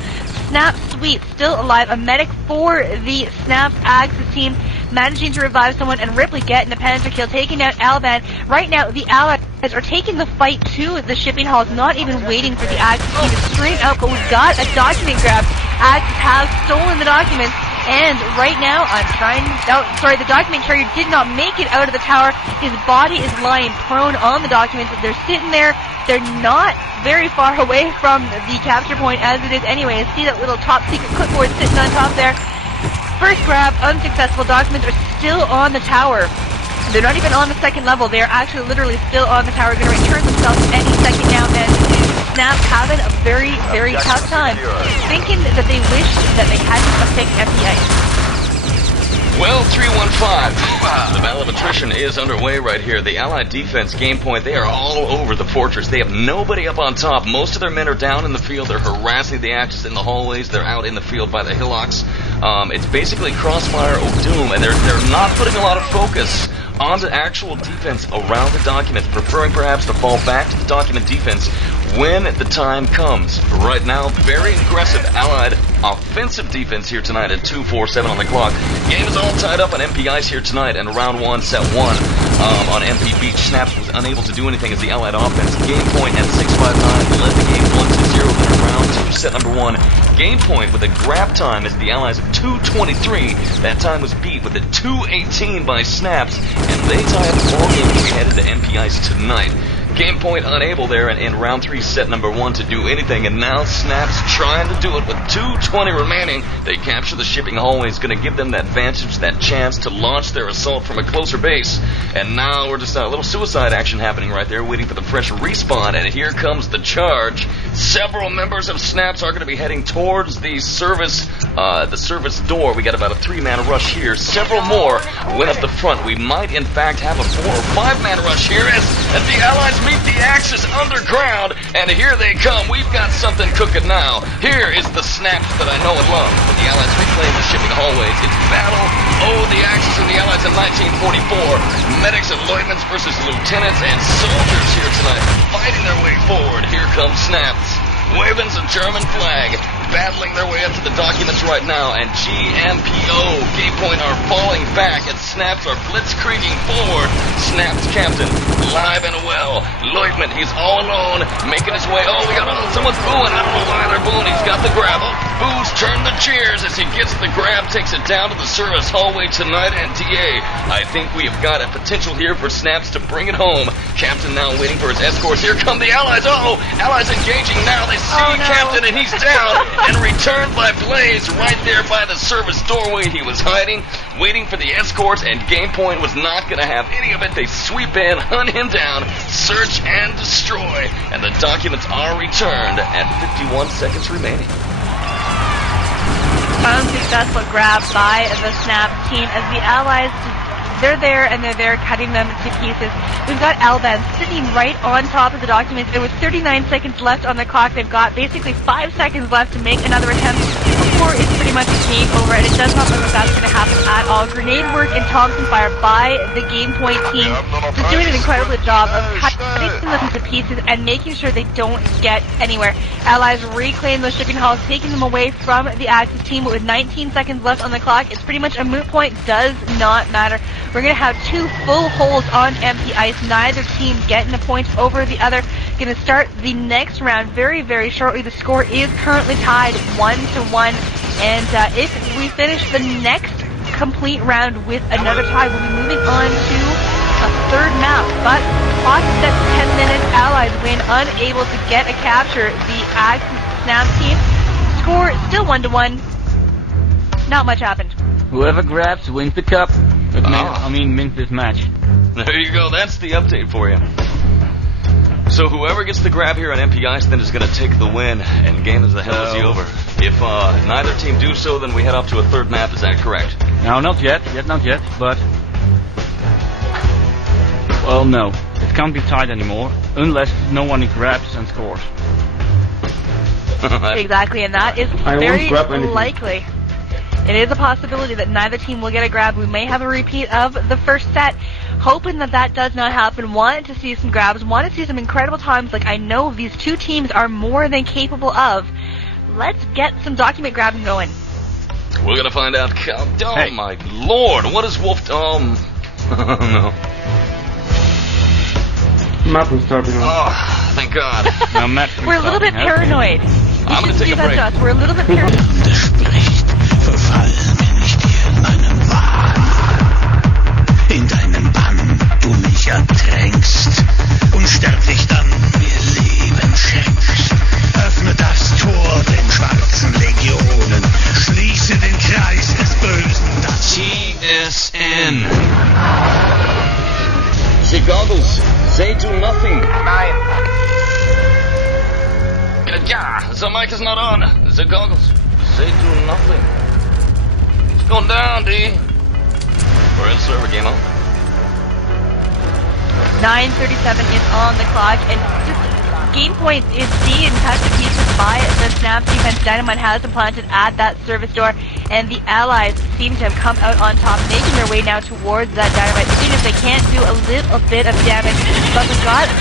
SnapS Sweet still alive, a medic for the SnapS Axis team, managing to revive someone, and Ripley getting a Panzer kill, taking out Alban. Right now, the Allies are taking the fight to the shipping halls, not even waiting for the Axis team to straight out, but we've got a document grab. Axis has stolen the documents, and right now, the document carrier did not make it out of the tower. His body is lying prone on the documents. They're sitting there. They're not very far away from the capture point as it is anyway. See that little top secret clipboard sitting on top there? First grab, unsuccessful. Documents are still on the tower. They're not even on the second level. They're actually literally still on the tower, going to return themselves any second now, and SnapS having a very, very tough time, thinking that they wish that they hadn't picked FEA. Well, 315. The Battle of Attrition is underway right here. The Allied defense, Gamepoint, they are all over the fortress. They have nobody up on top. Most of their men are down in the field. They're harassing the Axis in the hallways. They're out in the field by the hillocks. It's basically crossfire of doom, and they're not putting a lot of focus on the actual defense around the documents, preferring perhaps to fall back to the document defense when the time comes. Right now, very aggressive Allied offensive defense here tonight at 2:47 on the clock. Game is all tied up on MP Ice here tonight, and round 1, set 1 on MP Beach. SnapS was unable to do anything as the Allied offense. Gamepoint at 6:59 led the game 1-0. Then round 2, set number 1. Gamepoint with a grab time as the Allies of 2:23. That time was beat with a 2:18 by SnapS, and they tie up the ball game as we head into MP Ice tonight. Gamepoint unable there in round 3, set number 1 to do anything, and now SnapS trying to do it with 2:20 remaining. They capture the shipping hallways, going to give them that advantage, that chance to launch their assault from a closer base. And now we're just a little suicide action happening right there, waiting for the fresh respawn, and here comes the charge. Several members of SnapS are going to be heading towards the service door. We got about a 3-man rush here. Several more went up the front. We might in fact have a 4 or 5-man rush here as the Allies meet the Axis underground, and here they come. We've got something cooking now. Here is the SnapS that I know and love. The Allies reclaim the shipping hallways. It's battle. Oh, the Axis and the Allies in 1944. Medics and lieutenants versus lieutenants and soldiers here tonight, fighting their way forward. Here comes SnapS, waving a German flag, battling their way up to the documents right now, and GMPO, Gamepoint are falling back, and SnapS are blitzkrieging forward. SnapS Capten, alive and well. Lieutenant, he's all alone, making his way. Oh, we got someone's booing. I don't know why they're booing. He's got the grab. Oh, boos turn the cheers as he gets the grab, takes it down to the service hallway tonight, and DeeAy, I think we have got a potential here for SnapS to bring it home. Capten now waiting for his escorts. Here come the Allies. Uh-oh, Allies engaging now. They see Capten, and he's down. And returned by Blaze right there by the service doorway. He was hiding, waiting for the escorts, and Gamepoint was not going to have any of it. They sweep in, hunt him down, search and destroy, and the documents are returned at 51 seconds remaining. Unsuccessful grab by the SnapS team as the Allies, they're there and they're there cutting them to pieces. We've got Alban sitting right on top of the documents, and with 39 seconds left on the clock, they've got basically 5 seconds left to make another attempt before it's pretty much game over, and it does not look like that's going to happen at all. Grenade work and Thompson fire by the Gamepoint team, just doing an incredible job of cutting them to pieces and making sure they don't get anywhere. Allies reclaim those shipping halls, taking them away from the Axis team, but with 19 seconds left on the clock, it's pretty much a moot point. Does not matter. We're going to have 2 full holes on empty ice, neither team getting a point over the other. Going to start the next round very, very shortly. The score is currently tied 1-1, and if we finish the next complete round with another tie, we'll be moving on to a third map. But clock set to 10 minutes. Allies win, unable to get a capture. The Axis SnapS team score still 1-1. Not much happened. Whoever grabs wins the cup. Wins this match. There you go. That's the update for you. So whoever gets the grab here on MPI then is going to take the win, and game is the hell is over. If neither team do so, then we head off to a third map. Is that correct? No, not yet, but... Well, no. It can't be tied anymore, unless no one grabs and scores. Exactly, and that is very likely. It is a possibility that neither team will get a grab. We may have a repeat of the first set. Hoping that that does not happen. Want to see some grabs. Want to see some incredible times like I know these two teams are more than capable of. Let's get some document grabbing going. We're going to find out. Oh, my Lord. What is Wolf... no. Map is starting off. Oh, thank God. We're a little bit paranoid. I'm going to take a break. We're a little bit paranoid. In deinem Bann du mich ertränkst, unsterblich dann mir Leben schenkst. Öffne das Tor den schwarzen Legionen, schließe den Kreis des Bösen. TSN. The goggles, they do nothing. Nein. Yeah, the mic is not on. The goggles, they do nothing. It's going down, D. We're in server game on. 9:37 is on the clock, and just Gamepoint is being cut to pieces by the SnapS defense. Dynamite has been planted at that service door, and the Allies seem to have come out on top, making their way now towards that Dynamite, even if they can't do a little bit of damage. But we've got a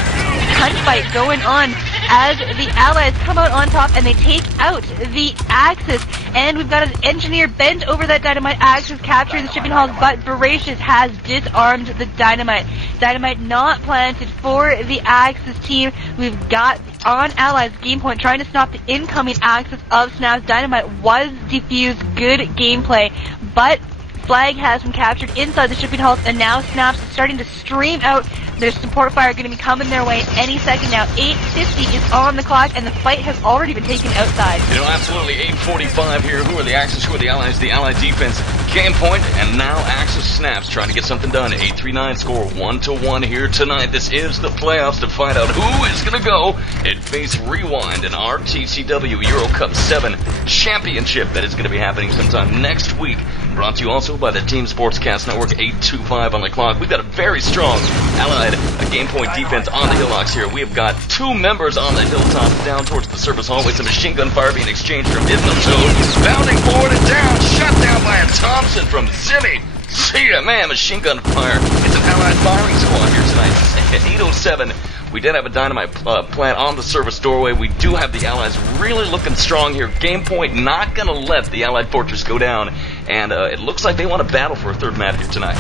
gunfight going on as the Allies come out on top and they take out the Axis. And we've got an engineer bent over that Dynamite. Axis capturing the shipping halls, but Veracious has disarmed the Dynamite. Dynamite not planted for the Axis team. We've got on Allies Gamepoint trying to stop the incoming Axis of SnapS. Dynamite was defused. Good gameplay, but flag has been captured inside the shipping halls, and now SnapS is starting to stream out. Their support fire going to be coming their way any second now. 8:50 is on the clock, and the fight has already been taken outside. You know, absolutely. 8:45 here. Who are the Axis? Who are the Allies? The Allied defense. Gamepoint, and now Axis SnapS trying to get something done. 8-3-9 score 1-1 here tonight. This is the playoffs to find out who is going to go and face Rewind and RTCW EuroCup VII Championship that is going to be happening sometime next week. Brought to you also by the Team Sportscast Network. 8:25 on the clock. We've got a very strong Allied Gamepoint defense on the hillocks here. We have got two members on the hilltop down towards the surface hallway. Some machine gun fire being exchanged from Hypnotoad. Bounding forward and down. Shut down by a Thompson from Zimmy. See ya, man. Machine gun fire. It's an Allied firing squad here tonight. At 8:07. We did have a dynamite plant on the service doorway. We do have the Allies really looking strong here. Gamepoint not going to let the Allied fortress go down. And it looks like they want to battle for a third map here tonight.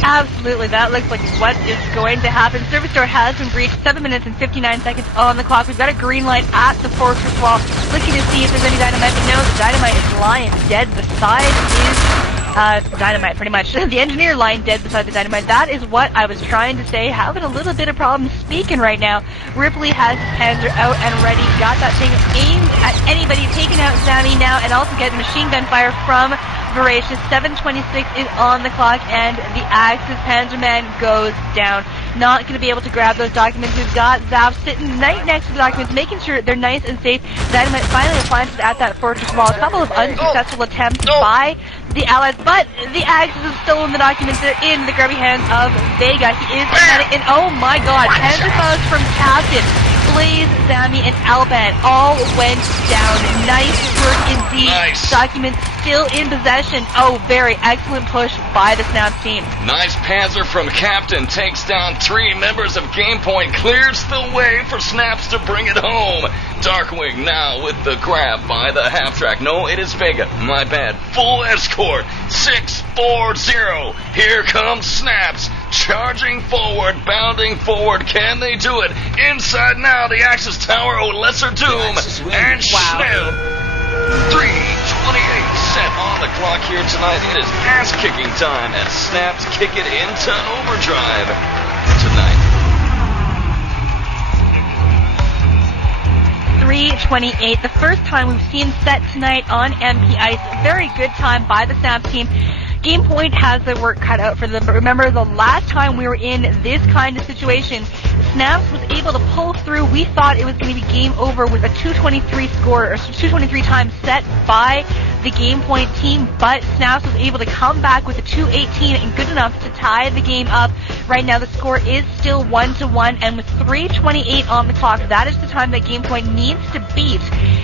Absolutely, that looks like what is going to happen. Service door has been breached. 7 minutes and 59 seconds on the clock. We've got a green light at the fortress wall. Looking to see if there's any dynamite. But no, the dynamite is lying dead. The side is dynamite, pretty much. The engineer lying dead beside the dynamite. That is what I was trying to say. Having a little bit of problem speaking right now. Ripley has his Panzer out and ready. Got that thing aimed at anybody. Taking out Zami now, and also getting machine gun fire from Veracious. 7:26 is on the clock, and the Axis Panzerman goes down. Not going to be able to grab those documents. We've got Zav sitting right next to the documents, making sure they're nice and safe. Dynamite finally planted at that fortress wall. A couple of unsuccessful attempts by the Allies, but the Axis has stolen the documents. They're in the grubby hands of Vega. He is medic, and oh my god, Panzer files from Capten, Blaze, Zami, and Alban all went down. Nice work indeed Nice. Document still in possession. Oh, very excellent push by the SnapS team. Nice panzer from Capten. Takes down 3 members of Gamepoint. Clears the way for SnapS to bring it home. DarkWing now with the grab by the half-track. No, it is Vega. My bad. Full escort. 6-4-0. Here comes SnapS. Charging forward, bounding forward. Can they do it? Inside now, the Axis Tower. Oh, lesser doom. And Schnell. 3:28 set on the clock here tonight. It is ass-kicking time as SnapS kick it into overdrive tonight. 3:28, the first time we've seen set tonight on MP Ice. Very good time by the SnapS team. Gamepoint has their work cut out for them, but remember the last time we were in this kind of situation, SnapS was able to pull through. We thought it was going to be game over with a 223 score, or 223 times set by the Gamepoint team, but SnapS was able to come back with a 218 and good enough to tie the game up. Right now the score is still 1-1, and with 3:28 on the clock, that is the time that Gamepoint needs to beat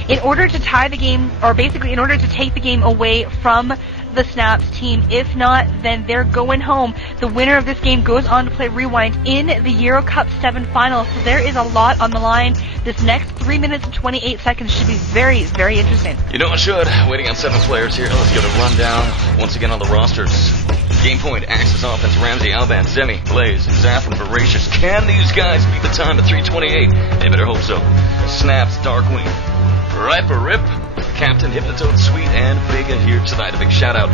in order to tie the game, or basically in order to take the game away from the SnapS team. If not, then they're going home. The winner of this game goes on to play Rewind in the EuroCup VII final. So there is a lot on the line. This next 3 minutes and 28 seconds should be very, very interesting. You know it should. Waiting on 7 players here. Let's get a rundown once again on the rosters. Gamepoint, Axis offense, Ramzi, Alban, Zemi, Blaze, Zaf, and Veracious. Can these guys beat the time at 3:28? They better hope so. SnapS, DarkWing, Rip, Capten, Hypnotoad, Sweet, and Vega here tonight. A big shout out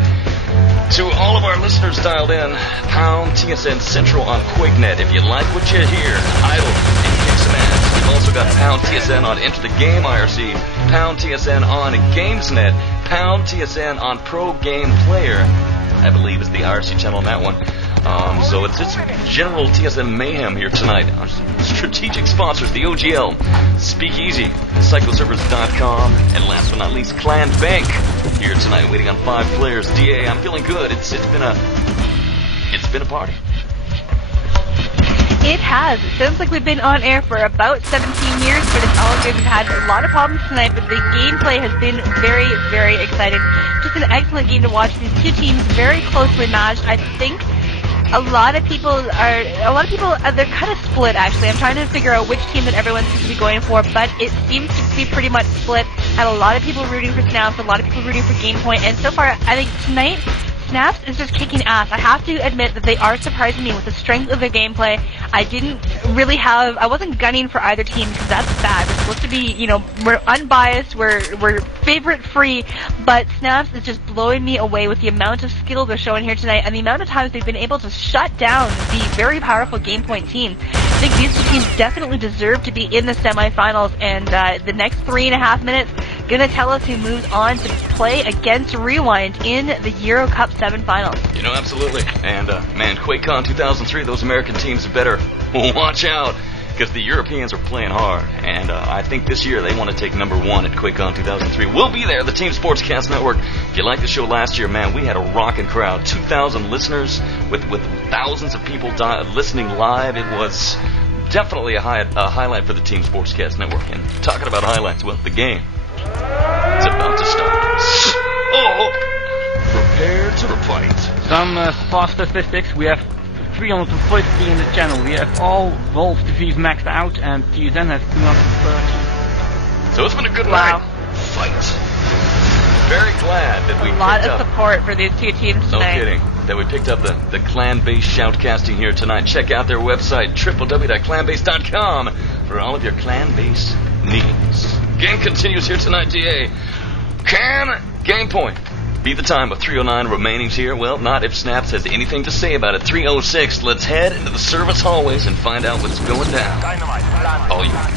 to all of our listeners dialed in. Pound TSN Central on QuakeNet. If you like what you hear, idle and kick some ass. We've also got Pound TSN on Enter the Game IRC, Pound TSN on GamesNet, Pound TSN on Pro Game Player, I believe is the IRC channel on that one. So it's general TSN mayhem here tonight. Our strategic sponsors, the OGL, Speakeasy, Psychoservers.com, and last but not least, Clanbase here tonight. Waiting on 5 players. DeeAy, I'm feeling good. It's been a party. It has. It sounds like we've been on air for about 17 years, but it's all good. We've had a lot of problems tonight, but the gameplay has been very, very exciting. Just an excellent game to watch. These two teams very closely matched. I think a lot of people they're kind of split actually. I'm trying to figure out which team that everyone seems to be going for, but it seems to be pretty much split. Had a lot of people rooting for SnapS, a lot of people rooting for Gamepoint, and so far I think tonight SnapS is just kicking ass. I have to admit that they are surprising me with the strength of their gameplay. I wasn't gunning for either team because that's bad. We're supposed to be, we're unbiased, we're favorite free, but SnapS is just blowing me away with the amount of skill they're showing here tonight and the amount of times they've been able to shut down the very powerful Gamepoint team. I think these two teams definitely deserve to be in the semifinals, and the next 3.5 minutes gonna tell us who moves on to play against Rewind in the EuroCup VII finals. Absolutely. And, man, QuakeCon 2003, those American teams better watch out, because the Europeans are playing hard. And I think this year they want to take number 1 at QuakeCon 2003. We'll be there, the Team Sportscast Network. If you liked the show last year, man, we had a rocking crowd. 2,000 listeners with thousands of people listening live. It was definitely a highlight for the Team Sportscast Network. And talking about highlights, well, the game is about to start. Prepare to fight. Some fast statistics. We have 350 in the channel. We have all wolftv maxed out, and TSN has 230. So it's been a good Wow. ride. Fight. Very glad that we A lot picked of up. support for these two teams No tonight. kidding. That we picked up the Clanbase shoutcasting here tonight. Check out their website, www.clanbase.com, for all of your Clanbase needs. Game continues here tonight, DeeAy. Can Gamepoint beat the time of 3:09 remainings here? Well, not if SnapS has anything to say about it. 3:06. Let's head into the service hallways and find out what's going down. Oh, yeah.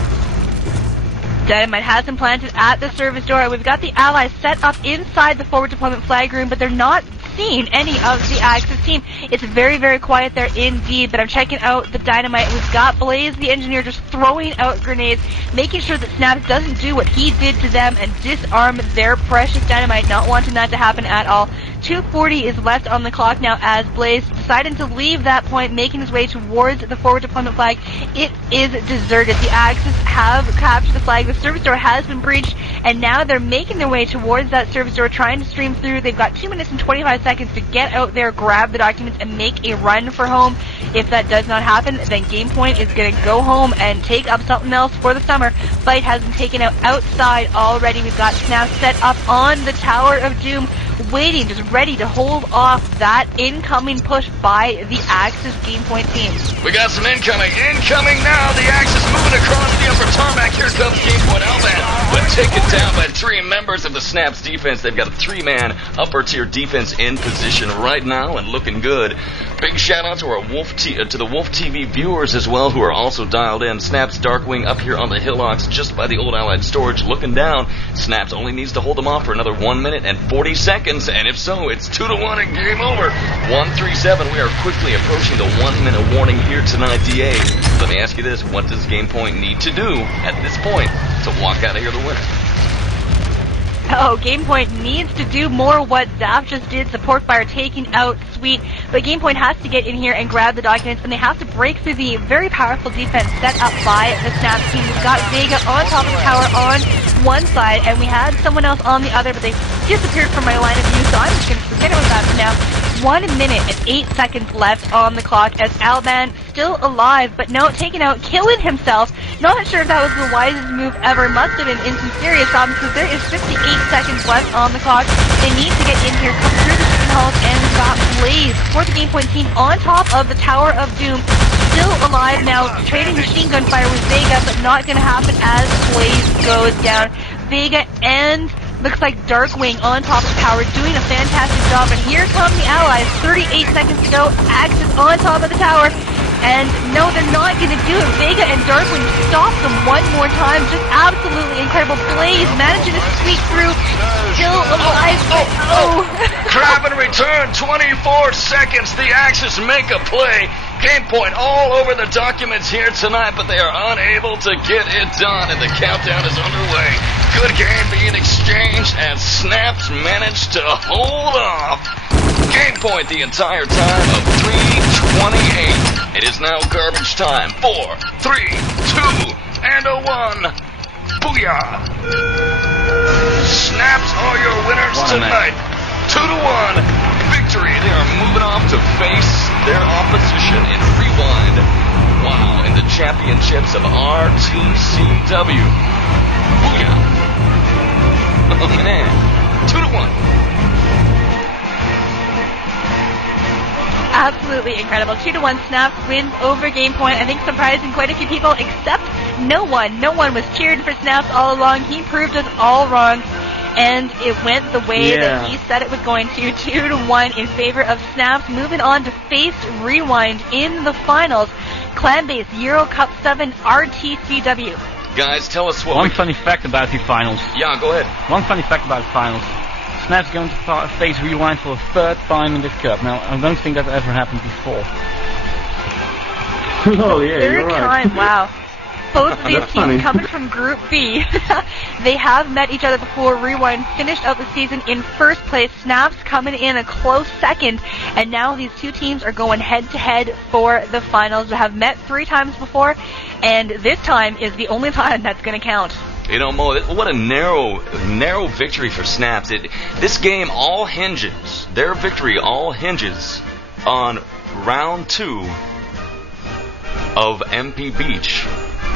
Dynamite has been planted at the service door. We've got the allies set up inside the forward deployment flag room, but they're not seeing any of the Axis team. It's very, very quiet there indeed, but I'm checking out the Dynamite. We've got Blaze, the engineer, just throwing out grenades, making sure that SnapS doesn't do what he did to them and disarm their precious Dynamite, not wanting that to happen at all. 2:40 is left on the clock now as Blaze decided to leave that point, making his way towards the forward deployment flag. It is deserted. The Axis have captured the flag. The service door has been breached, and now they're making their way towards that service door, trying to stream through. They've got 2 minutes and 25 seconds to get out there, grab the documents, and make a run for home. If that does not happen, then Gamepoint is going to go home and take up something else for the summer. Fight has been taken out outside already. We've got SnapS set up on the Tower of Doom, waiting, just ready to hold off that incoming push by the Axis Gamepoint team. We got some incoming now. The Axis moving across the upper tarmac. Here comes Gamepoint Alban, but taken down by 3 members of the SnapS defense. They've got a 3-man upper tier defense in position right now and looking good. Big shout out to our to the Wolf TV viewers as well, who are also dialed in. SnapS DarkWing up here on the hillocks just by the old Allied storage, looking down. SnapS only needs to hold them off for another 1 minute and 40 seconds, and if so, it's 2-1 and game over. 137. We are quickly approaching the 1 minute warning here tonight, DeeAy. Let me ask you this: what does Gamepoint need to do at this point to walk out of here the winner? Oh, Gamepoint needs to do more what Zaf just did, support fire taking out Sweet, but Gamepoint has to get in here and grab the documents, and they have to break through the very powerful defense set up by the SnapS team. We've got Vega on top of the tower on one side, and we had someone else on the other, but they disappeared from my line of view, so I'm just going to forget about that for now. 1 minute and 8 seconds left on the clock as Alban, still alive, but no, taken out, killing himself. Not sure if that was the wisest move ever. Must have been in some serious problems because there is 58 seconds left on the clock. They need to get in here, come through the chicken halls, and we've got Blaze for the Gamepoint team on top of the Tower of Doom. Still alive now, trading machine gun fire with Vega, but not going to happen as Blaze goes down. Vega and looks like DarkWing on top of the tower, doing a fantastic job. And here come the allies. 38 seconds to go. Axis on top of the tower. And no, they're not going to do it. Vega and DarkWing stop them one more time. Just absolutely incredible. Blaze managing to squeak through. Still alive. Oh. Grab and return. 24 seconds. The Axis make a play. Gamepoint all over the documents here tonight, but they are unable to get it done, and the countdown is underway. Good game being exchanged, and SnapS managed to hold off Gamepoint the entire time of 3:28. It is now garbage time. 4, 3, 2, and a 1. Booyah! SnapS are your winners tonight. 2-1 victory. They are moving off to face their opposition in Rewind. Wow, in the championships of RTCW. Booyah! Oh man, 2-1. Absolutely incredible. 2-1 SnapS wins over Gamepoint. I think surprising quite a few people, except no one. No one was cheering for SnapS all along. He proved us all wrong. And it went the way that he said it was going to. 2-1 in favor of SnapS. Moving on to face Rewind in the finals. Clanbase EuroCup VII RTCW. Guys, tell us what One funny fact about the finals. Yeah, go ahead. One funny fact about the finals. SnapS going to face Rewind for a 3rd time in this cup. Now, I don't think that ever happened before. Oh yeah, you're 3rd right. time, wow. Both of these That's teams funny. coming from Group B. They have met each other before. Rewind finished out the season in 1st place. SnapS coming in a close 2nd. And now these two teams are going head-to-head for the finals. They have met 3 times before, and this time is the only time that's going to count. You know, Mo, what a narrow victory for SnapS. This game all hinges, their victory all hinges on round 2 of MP Beach.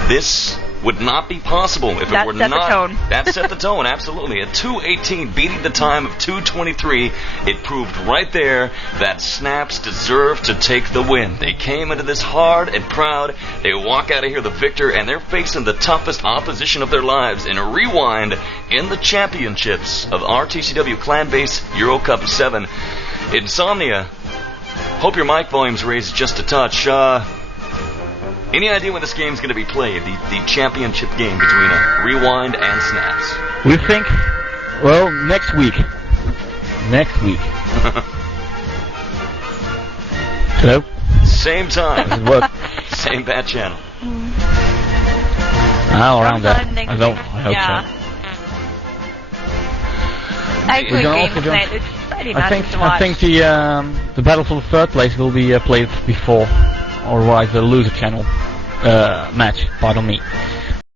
This would not be possible if it were not. That set the tone. That set the tone, absolutely. At 2:18, beating the time of 2:23, it proved right there that SnapS deserved to take the win. They came into this hard and proud. They walk out of here the victor, and they're facing the toughest opposition of their lives in a Rewind in the championships of RTCW Clanbase EuroCup VII. Insomnia, hope your mic volume's raised just a touch. Any idea when this game's going to be played? The championship game between Rewind and SnapS. We think, well, next week. Next week. Hello? Same time. What? Same bad channel. Oh, around that. Next I hope so. Excellent We're gonna game also tonight. It's pretty I matches to watch. think the battle for the third place will be played before, otherwise the loser channel match. Pardon me.